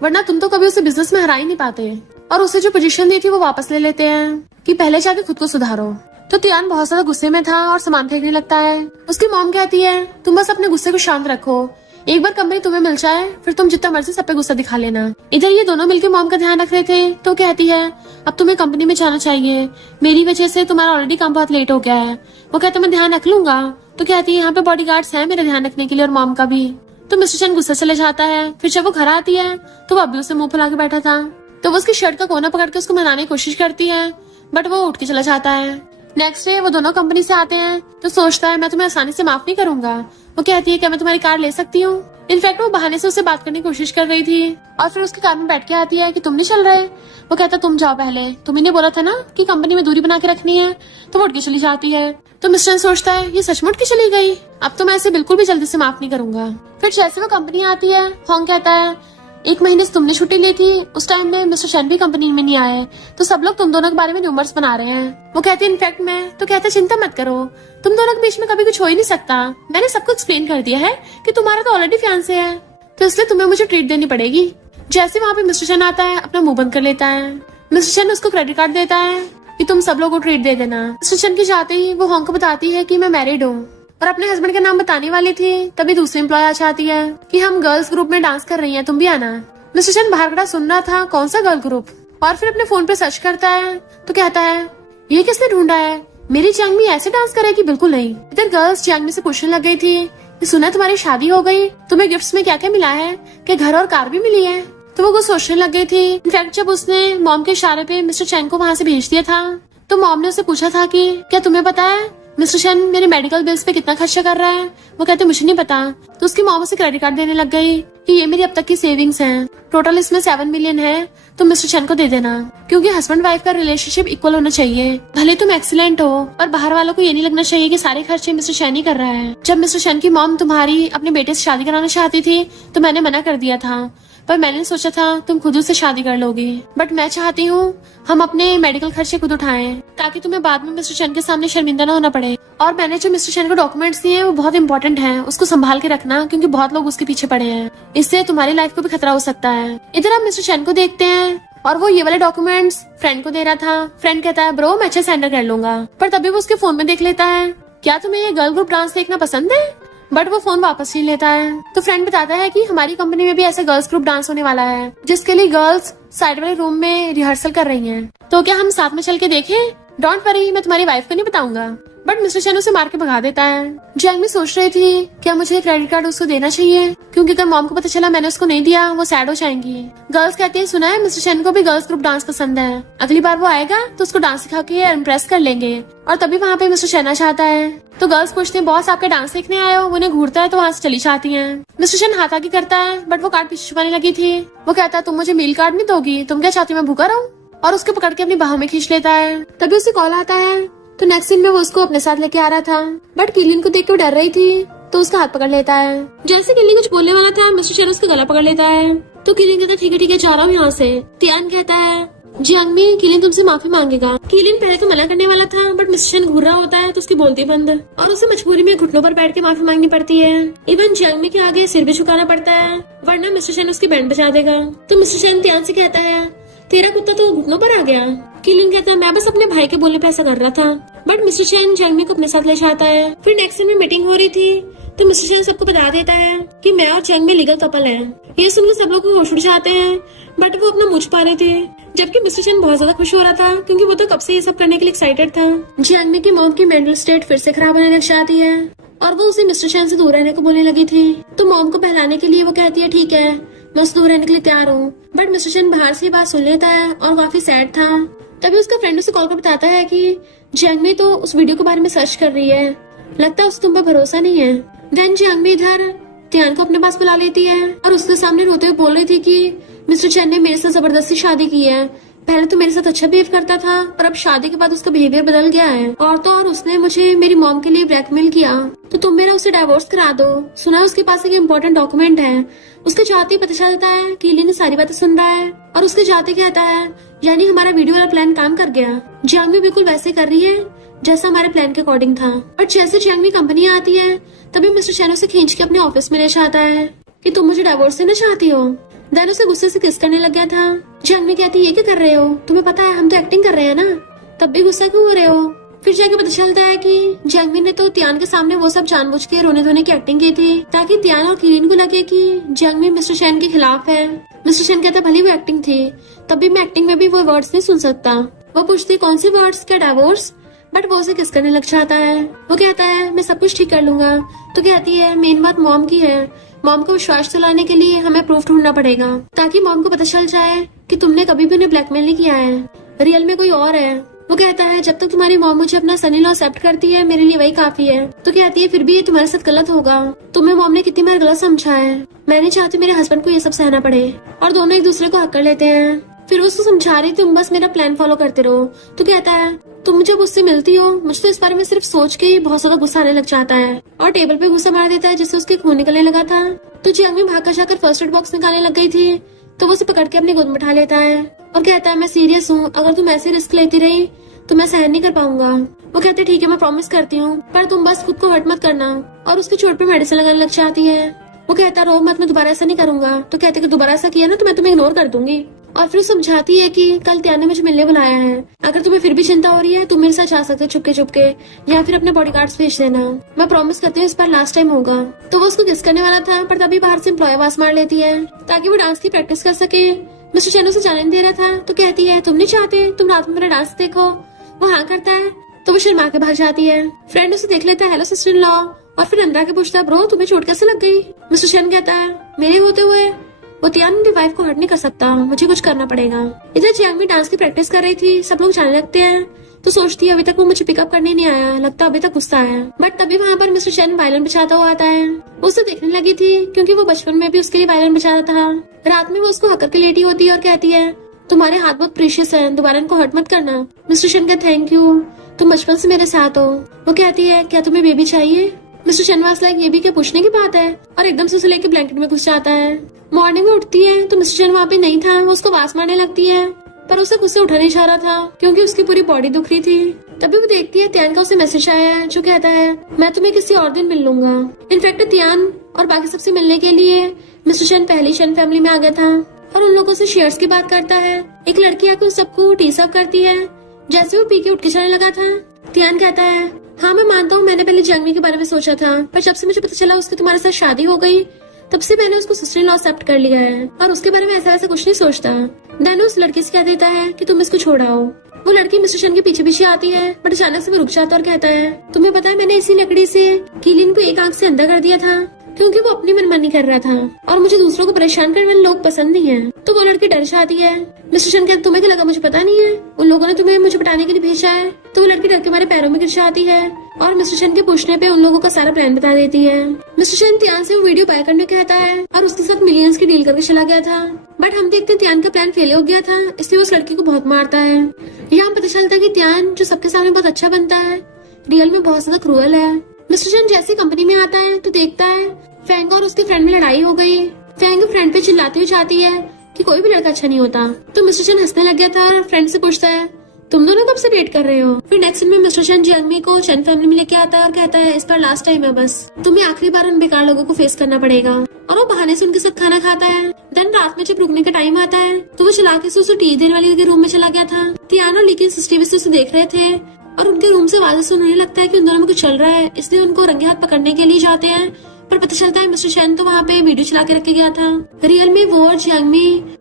वरना तुम तो कभी उसे बिजनेस में हरा ही नहीं पाते और उसे जो पोजीशन दी थी वो वापस ले लेते हैं कि पहले जाके खुद को सुधारो। तो त्यान बहुत ज्यादा गुस्से में था और सामान फेंकने लगता है। उसकी मॉम कहती है तुम बस अपने गुस्से को शांत रखो, एक बार कंपनी तुम्हें मिल जाए फिर तुम जितना मर्जी सब पे गुस्सा दिखा लेना। इधर ये दोनों मिलकर मॉम का ध्यान रख रहे थे तो कहती है अब तुम्हें कंपनी में जाना चाहिए, मेरी वजह से तुम्हारा ऑलरेडी काम बहुत लेट हो गया है। वो कहता मैं ध्यान रख लूंगा। तो कहती है यहाँ पे बॉडीगार्ड्स हैं मेरा ध्यान रखने के लिए और मॉम का भी। तो मिस्टर चैन गुस्सा चले जाता है। फिर जब वो घर आती है तो वो अभी उसे मुंह फुला के बैठा था तो वो उसकी शर्ट का कोना पकड़ के उसको मनाने की कोशिश करती है बट वो उठ के चला जाता है। नेक्स्ट डे वो दोनों कंपनी से आते हैं तो सोचता है मैं तुम्हें आसानी से माफ नहीं करूंगा, वो कहती है क्या मैं तुम्हारी कार ले सकती हूँ। इनफैक्ट वो बहाने से उससे बात करने की कोशिश कर रही थी और फिर उसकी कार में बैठ के आती है कि तुम नहीं चल रहे। वो कहता तुम जाओ पहले, तुम्ही ने बोला था ना कि कंपनी में दूरी बना के रखनी है। तो वो उठ के चली जाती है। तो मिस्टर सोचता है ये सचमुच की चली गई, अब तो मैं इसे बिल्कुल भी जल्दी से माफ नहीं करूंगा। फिर जैसे वो कंपनी आती है, होंग कहता है 1 महीने से तुमने छुट्टी ली थी, उस टाइम में मिस्टर चैन भी कंपनी में नहीं आए, तो सब लोग तुम दोनों के बारे में र्यूमर्स बना रहे हैं। वो कहते हैं इनफैक्ट मैं तो कहते चिंता मत करो, तुम दोनों के बीच में कभी कुछ हो ही नहीं सकता। मैंने सबको एक्सप्लेन कर दिया है कि तुम्हारा तो ऑलरेडी फियांसे है, तो इसलिए तुम्हें मुझे ट्रीट देनी पड़ेगी। जैसे वहाँ पे मिस्टर चैन आता है, अपना मुंह बंद कर लेता है। मिस्टर चैन उसको क्रेडिट कार्ड देता है कि तुम सब लोगों को ट्रीट दे देना। मिस्टर चैन की जाते ही वो होंग को बताती है कि मैं मैरिड हूँ और अपने हस्बैंड का नाम बताने वाली थी, तभी दूसरी एम्प्लॉय आ जाती है कि हम गर्ल्स ग्रुप में डांस कर रही हैं, तुम भी आना। मिस्टर चैन बाहर खड़ा सुन रहा था कौन सा गर्ल ग्रुप, और फिर अपने फोन पे सर्च करता है तो कहता है ये किसने ढूंढा है, मेरी चांगमी ऐसे डांस करेगी, बिल्कुल नहीं। इधर गर्ल्स चांगमी से पूछने लग गई थी कि सुना तुम्हारी शादी हो गई, तुम्हें गिफ्ट्स में क्या क्या मिला है, क्या घर और कार भी मिली है। तो वो कुछ सोचने लग गई थी। इनफैक्ट जब उसने मॉम के इशारे पे मिस्टर चैन को वहाँ से भेज दिया था, तो मॉम ने उससे पूछा था कि क्या तुम्हें पता है मिस्टर चैन मेरे मेडिकल बिल्स पे कितना खर्चा कर रहा है। वो कहते मुझे नहीं पता। तो उसकी मॉम उसे क्रेडिट कार्ड देने लग गई कि ये मेरी अब तक की सेविंग्स हैं, टोटल इसमें 7 मिलियन है, तो मिस्टर चैन को दे देना, क्योंकि हस्बैंड वाइफ का रिलेशनशिप इक्वल होना चाहिए। भले तुम एक्सीलेंट हो और बाहर वालों को ये नहीं लगना चाहिए कि सारे खर्चे मिस्टर चैन ही कर रहा है। जब मिस्टर चैन की मॉम तुम्हारी अपने बेटे से शादी कराना चाहती थी तो मैंने मना कर दिया था, पर मैंने सोचा था तुम खुद उससे शादी कर लोगी, बट मैं चाहती हूँ हम अपने मेडिकल खर्चे खुद उठाएं ताकि तुम्हें बाद में मिस्टर चैन के सामने शर्मिंदा न होना पड़े। और मैंने जो मिस्टर चैन को डॉक्यूमेंट्स दिए वो बहुत इंपॉर्टेंट हैं, उसको संभाल के रखना क्योंकि बहुत लोग उसके पीछे पड़े हैं, इससे तुम्हारी लाइफ को भी खतरा हो सकता है। इधर हम मिस्टर चैन को देखते हैं और वो ये वाले डॉक्यूमेंट्स फ्रेंड को दे रहा था। फ्रेंड कहता है ब्रो मैं अच्छे से हैंडल कर लूंगा, पर तभी वो उसके फोन में देख लेता है क्या तुम्हें ये गर्ल ग्रुप डांस देखना पसंद है, बट वो फोन वापस छीन लेता है। तो फ्रेंड बताता है कि हमारी कंपनी में भी ऐसा गर्ल्स ग्रुप डांस होने वाला है जिसके लिए गर्ल्स साइड वाले रूम में रिहर्सल कर रही हैं, तो क्या हम साथ में चल के देखें। डोंट वरी, मैं तुम्हारी वाइफ को नहीं बताऊंगा, बट मिस्टर चैन उसे मार के भगा देता है। जैंगमी सोच रही थी क्या मुझे क्रेडिट कार्ड उसको देना चाहिए, क्योंकि अगर मॉम को पता चला मैंने उसको नहीं दिया वो सैड हो जाएंगी। गर्ल्स कहती है सुना है मिस्टर चैन को भी गर्ल्स ग्रुप डांस पसंद है, अगली बार वो आएगा तो उसको डांस सिखा के इम्प्रेस कर लेंगे। और तभी वहाँ पे मिस्टर चैन चाहता है, तो गर्ल्स पूछते हैं बॉस आपके डांस सीखने आए हो, उन्हें घूरता है तो वहाँ से चली जाती है। मिस्टर चैन हाथ आगे करता है बट वो कार्ड पीछे छुपाने लगी थी। वो कहता है तुम मुझे मील कार्ड नहीं दोगी, तुम क्या चाहती हो मैं भूखा रहूं, और उसके पकड़ के अपनी बाहों में खींच लेता है। तभी उसे कॉल आता है, तो नेक्स्ट सीन में वो उसको अपने साथ लेके आ रहा था, बट किलिन को देख के डर रही थी तो उसका हाथ पकड़ लेता है। जैसे किलिन कुछ बोलने वाला था मिस्टर चैन उसका गला पकड़ लेता है, तो किलिन कहता है ठीक है जा रहा हूँ यहाँ से। तियान कहता है जियांगमी किलिन तुमसे माफी मांगेगा। किलिन पहले तो मना करने वाला था बट मिस्टर चैन घूर रहा होता है तो उसकी बोलती बंद, और उसे मजबूरी में घुटनों पर बैठ के माफी मांगनी पड़ती है। इवन जियांगमी के आगे सिर भी झुकाना पड़ता है वरना मिस्टर चैन उसकी बैंड बजा देगा। तो मिस्टर चैन तियान से कहता है तेरा कुत्ता तो घुटनों पर आ गया। किलिन कहता है मैं बस अपने भाई के बोलने पे ऐसा कर रहा था, बट मिस्टर चैन जियांगमी को अपने साथ ले जाता है। फिर नेक्स्ट दिन में मीटिंग हो रही थी तो मिस्टर चैन सबको बता देता है कि मैं और जियांगमी लीगल कपल है। ये सुनकर सब लोग होश उड़ जाते हैं बट वो अपना मुंह छुपा रहे थे, जबकि मिस्टर चैन बहुत ज्यादा खुश हो रहा था क्योंकि वो तो कब से ये सब करने के लिए एक्साइटेड था। जियांगमी की मॉम की मेंटल स्टेट फिर से खराब होने लग जाती है और वो उसे मिस्टर चैन से दूर रहने को बोलने लगी थी। तो मॉम को बहलाने के लिए वो कहती है ठीक है मैं उससे दूर रहने के लिए तैयार हूँ, बट मिस्टर चैन बाहर से ये बात सुन लेता है और काफी सैड था। तभी उसका फ्रेंड उसे कॉल कर बताता है कि जियांगमी तो उस वीडियो के बारे में सर्च कर रही है, लगता है उसे तुम पर भरोसा नहीं है। देन जियांगमी इधर तियान को अपने पास बुला लेती है और उसके सामने रोते हुए बोल रही थी कि मिस्टर चैन ने मेरे साथ जबरदस्ती शादी की है, पहले तो मेरे साथ अच्छा बिहेव करता था पर अब शादी के बाद उसका बिहेवियर बदल गया है, और तो और उसने मुझे मेरी मॉम के लिए ब्लैकमेल किया, तो तुम मेरा उसे डाइवोर्स करा दो। सुना है उसके पास एक इम्पोर्टेंट डॉक्यूमेंट है। उसके जाते ही पता चलता है कि लीन सारी बातें सुन रहा है और उसके जाते कहता है यानी हमारा वीडियो वाला प्लान काम कर गया। जियांगमी बिल्कुल वैसे कर रही है जैसा हमारे प्लान के अकॉर्डिंग था। बट जैसे जियांगमी कंपनी आती है तभी मिस्टर चैन उसे खींच के अपने ऑफिस में ले जाता है कि तुम मुझे डाइवोर्स देना चाहती हो। देन उसे गुस्से से किस करने लग गया था। जियांगमी कहती है ये क्या कर रहे हो, तुम्हें पता है हम तो एक्टिंग कर रहे हैं ना, तब भी गुस्सा क्यों हो रहे हो। फिर जाके पता चलता है कि जियांगमी ने तो तियान के सामने वो सब जानबूझ के रोने धोने की एक्टिंग की थी ताकि तियान और किलिन को लगे कि जियांगमी मिस्टर चैन के खिलाफ है। मिस्टर चैन कहता भले वो एक्टिंग थी तब भी मैं एक्टिंग में भी वो वर्ड्स नहीं सुन सकता। वो पूछती कौन सी वर्ड्स, क्या डाइवोर्स, बट वो उसे किस करने लग जाता है। वो कहता है मैं सब कुछ ठीक कर लूंगा। तो कहती है मेन बात मॉम की है, मॉम को विश्वास दिलाने के लिए हमें प्रूफ ढूंढना पड़ेगा ताकि मॉम को पता चल जाए कि तुमने कभी भी उन्हें ब्लैकमेल नहीं किया है, रियल में कोई और है। वो कहता है जब तक तुम्हारी मॉम मुझे अपना सन इन लॉ एक्सेप्ट करती है मेरे लिए वही काफी है। तो कहती है फिर भी ये तुम्हारे साथ गलत होगा, तुम्हें मॉम ने कितनी बार गलत समझा है, मैं नहीं चाहती मेरे हस्बैंड को ये सब सहना पड़े। और दोनों एक दूसरे को हक कर लेते हैं। फिर उसको समझा रही तुम बस मेरा प्लान फॉलो करते रहो। तो कहता है तुम जब उससे मिलती हो मुझे तो इस बारे में सिर्फ सोच के ही बहुत ज्यादा गुस्सा आने लग जाता है। और टेबल पे गुस्सा मार देता है जिससे उसके खून निकलने लगा था। तो जियांग भी भाग कर जाकर फर्स्ट एड बॉक्स निकालने लग गई थी। तो वो उसे पकड़ के अपनी गोद में उठा लेता है और कहता है मैं सीरियस हूँ, अगर तुम ऐसे रिस्क लेती रही तो मैं सहन नहीं कर पाऊंगा। वो कहते हैं ठीक है मैं प्रॉमिस करती हूँ, पर तुम बस खुद को हर्ट मत करना। और उसकी चोट पे मेडिसिन लगाने लग जाती है। वो कहता रो मत, मैं दोबारा ऐसा नहीं करूंगा। तो कहते कि दोबारा ऐसा किया ना तो मैं तुम्हें इग्नोर कर दूंगी। और फिर समझाती है कि कल त्यान ने मुझे मिलने बुलाया है, अगर तुम्हें फिर भी चिंता हो रही है तुम मेरे साथ जा सकते हो चुपके चुपके, या फिर अपने बॉडीगार्ड्स भेज देना, मैं प्रॉमिस करती हूँ इस बार लास्ट टाइम होगा। तो वो उसको किस करने वाला था पर तभी बाहर से एम्प्लॉय आवाज मार लेती है ताकि वो डांस की प्रैक्टिस कर सके। मिस्टर चैन उसे जाने दे रहा था। तो कहती है तुम नहीं चाहते तुम रात में मेरा डांस देखो। वो हाँ करता है तो वो शर्मा के भाग जाती है। फ्रेंड उसे देख लेता है, हेलो सिस्टर इन लॉ, और फिर अंदर आके पूछता है ब्रो तुम्हें चोट कैसे लग गई। मिस्टर चैन कहता है मेरे होते हुए वो त्यान अपनी वाइफ को हर्ट नहीं कर सकता, मुझे कुछ करना पड़ेगा। इधर जियांग भी डांस की प्रैक्टिस कर रही थी। सब लोग जाने लगते हैं तो सोचती है अभी तक वो मुझे पिकअप करने नहीं आया, लगता अभी तक गुस्सा है। बट तभी वहाँ पर मिस्टर चैन वायलिन बजाता हुआ आता है। वो उसे देखने लगी थी क्योंकि वो बचपन में भी उसके लिए वायलिन बजाता था। रात में वो उसको हक करके लेटी होती है और कहती है तुम्हारे हाथ बहुत प्रीशियस है, दोबारा इनको हर्ट मत करना। मिस्टर चैन का थैंक यू, तुम बचपन से मेरे साथ हो। वो कहती है क्या तुम्हें बेबी चाहिए। मिस्टर चैन वाज लाइक ये भी क्या पूछने की बात है, और एकदम से उसे लेके ब्लैंकेट में घुस जाता है। मॉर्निंग में उठती है तो मिस्टर चैन वहाँ पे नहीं था। वो उसको आवाज मारने लगती है पर उसे खुद से उठा नहीं जा रहा था क्योंकि उसकी पूरी बॉडी दुख रही थी। तभी वो देखती है त्यान का उसे मैसेज आया है जो कहता है मैं तुम्हें किसी और दिन मिल लूंगा। इनफैक्ट त्यान और बाकी सबसे मिलने के लिए मिस्टर चैन पहली चैन फैमिली में आ गया था और उन लोगों से शेयर्स की बात करता है। एक लड़की आकर उन सबको टी सर्व करती है। जैसे वो पी के उठ के जाने लगा था त्यान कहता है हाँ मैं मानता हूँ मैंने पहले जियांग के बारे में सोचा था, पर जब से मुझे पता चला उसकी तुम्हारे साथ शादी हो गई तब से मैंने उसको सिस्टर इन लॉ एक्सेप्ट कर लिया है और उसके बारे में ऐसा वैसा कुछ नहीं सोचता। दैन उस लड़की से कह देता है कि तुम इसको छोड़ाओ। वो लड़की मिस्टर चैन के पीछे पीछे आती है बट अचानक से वो रुक जाता है और कहता है तुम्हें पता है मैंने इसी लकड़ी से कीलिन को एक आंख से अंधा कर दिया था क्योंकि वो अपनी मनमानी कर रहा था और मुझे दूसरों को परेशान करने वाले लोग पसंद नहीं है। तो वो लड़की डर जाती है। मिस्टर चैन कहता तुम्हें क्या लगा मुझे पता नहीं है, उन लोगों ने तुम्हें मुझे पटाने के लिए भेजा है। तो वो लड़की डर के हमारे पैरों में गिर जाती है और मिस्टर चैन के पूछने पे उन लोगों का सारा प्लान बता देती है। मिस्टर चैन त्यान से वो वीडियो बाय करने कहता है और उसके साथ मिलियंस की डील करके चला गया था। बट हम देखते त्यान का प्लान फेल हो गया था, इसलिए उस लड़की को बहुत मारता है। यहाँ पता चलता है कि त्यान जो सबके सामने बहुत अच्छा बनता है रियल में बहुत ज्यादा क्रूअल है। मिस्टर चैन जैसे कंपनी में आता है तो देखता है फैंग और उसके फ्रेंड में लड़ाई हो गई। फैंग फ्रेंड पे चिल्लाती हुई जाती है कि कोई भी लड़का अच्छा नहीं होता। तो मिस्टर चैन हंसने लग गया था और फ्रेंड से पूछता है तुम दोनों कब से डेट कर रहे हो। फिर नेक्स्ट में मिस्टर चैन जियांग को चैन फैमिली में लेके आता है और कहता है इस बार लास्ट टाइम है, बस तुम्हें आखिरी बार उन बेकार लोगों को फेस करना पड़ेगा। और वो बहाने से उनके साथ खाना खाता है। देन रात में जब रुकने का टाइम आता है तो वो चला के उसे टी देने वाली के रूम में चला गया था। त्यान और लेकिन सीसीटीवी से उसे देख रहे थे और उनके रूम से आवाज सुनने लगता है कि उन दोनों में कुछ चल रहा है, इसलिए उनको रंगे हाथ पकड़ने के लिए जाते हैं। पर पता चलता है मिस्टर चैन तो वहाँ पे वीडियो चला के रखे गया था। रियल में वो और जियांग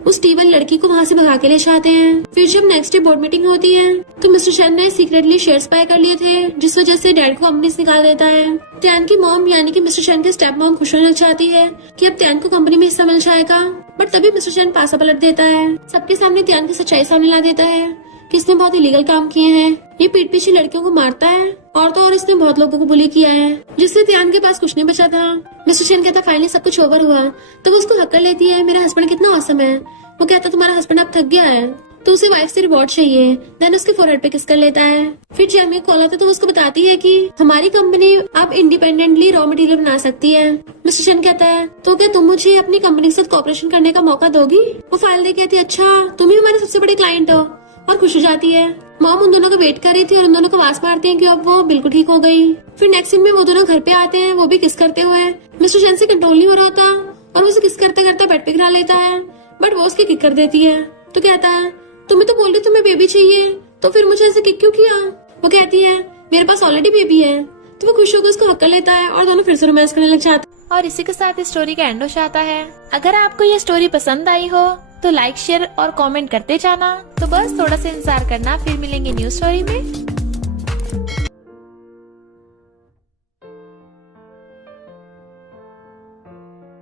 उस टी वाली लड़की को वहाँ से भगा के ले जाते हैं। फिर जब नेक्स्ट डे बोर्ड मीटिंग होती है तो मिस्टर चैन ने सीक्रेटली शेयर्स बाय कर लिए थे जिस वजह से डैड को कंपनी से निकाल देता है। त्यान की मॉम यानी कि मिस्टर चैन की स्टेप मॉम खुश होने लग जाती है कि अब त्यान को कंपनी में हिस्सा मिल जाएगा। बट तभी मिस्टर चैन पासा पलट देता है, सबके सामने त्यान की सच्चाई सामने ला देता है कि इसने बहुत इलीगल काम किए हैं। ये पीठ पीछे लड़कियों को मारता है और तो और इसने बहुत लोगों को बुली किया है जिससे त्यान के पास कुछ नहीं बचा था। मिस्टर चैन कहता फाइनली सब कुछ ओवर हुआ तो वो उसको हक कर लेती है मेरा हस्बैंड कितना औसम है। वो कहता तुम्हारा हस्बैंड अब थक गया है तो उसे वाइफ से रिवॉर्ड चाहिए। देन उसके फोरहेड पे किस कर लेता है। फिर जियांग कॉल आता है तो उसको बताती है कि हमारी कंपनी अब इंडिपेंडेंटली रॉ मटेरियल बना सकती है। मिस्टर चैन कहता है तो क्या तुम मुझे अपनी कंपनी के साथ कॉपरेशन करने का मौका दोगी। वो फाइल दे कहती है अच्छा तुम ही हमारे सबसे बड़े क्लाइंट हो और खुश हो जाती है। मॉम उन दोनों को वेट कर रही थी और उन दोनों को आवाज मारती है कि अब वो बिल्कुल ठीक हो गई। फिर नेक्स्ट सीन में वो दोनों घर पे आते हैं, वो भी किस करते हुए। मिस्टर चैन से कंट्रोल नहीं हो रहा होता और उसे किस करते करते बेड पे गिरा लेता है बट वो उसकी किक कर देती है। तो कहता है तुम्हें तो बोल रही तुम्हें बेबी चाहिए तो फिर मुझे ऐसे किक क्यों किया। वो कहती है मेरे पास ऑलरेडी बेबी है। तो वो खुश होकर उसको हक कर लेता है और दोनों फिर से रोमांस करने लग जाते हैं। और इसी के साथ इस स्टोरी का एंड हो जाता है। अगर आपको ये स्टोरी पसंद आई हो तो लाइक शेयर और कमेंट करते जाना। तो बस थोड़ा सा इंतजार करना, फिर मिलेंगे न्यू स्टोरी में।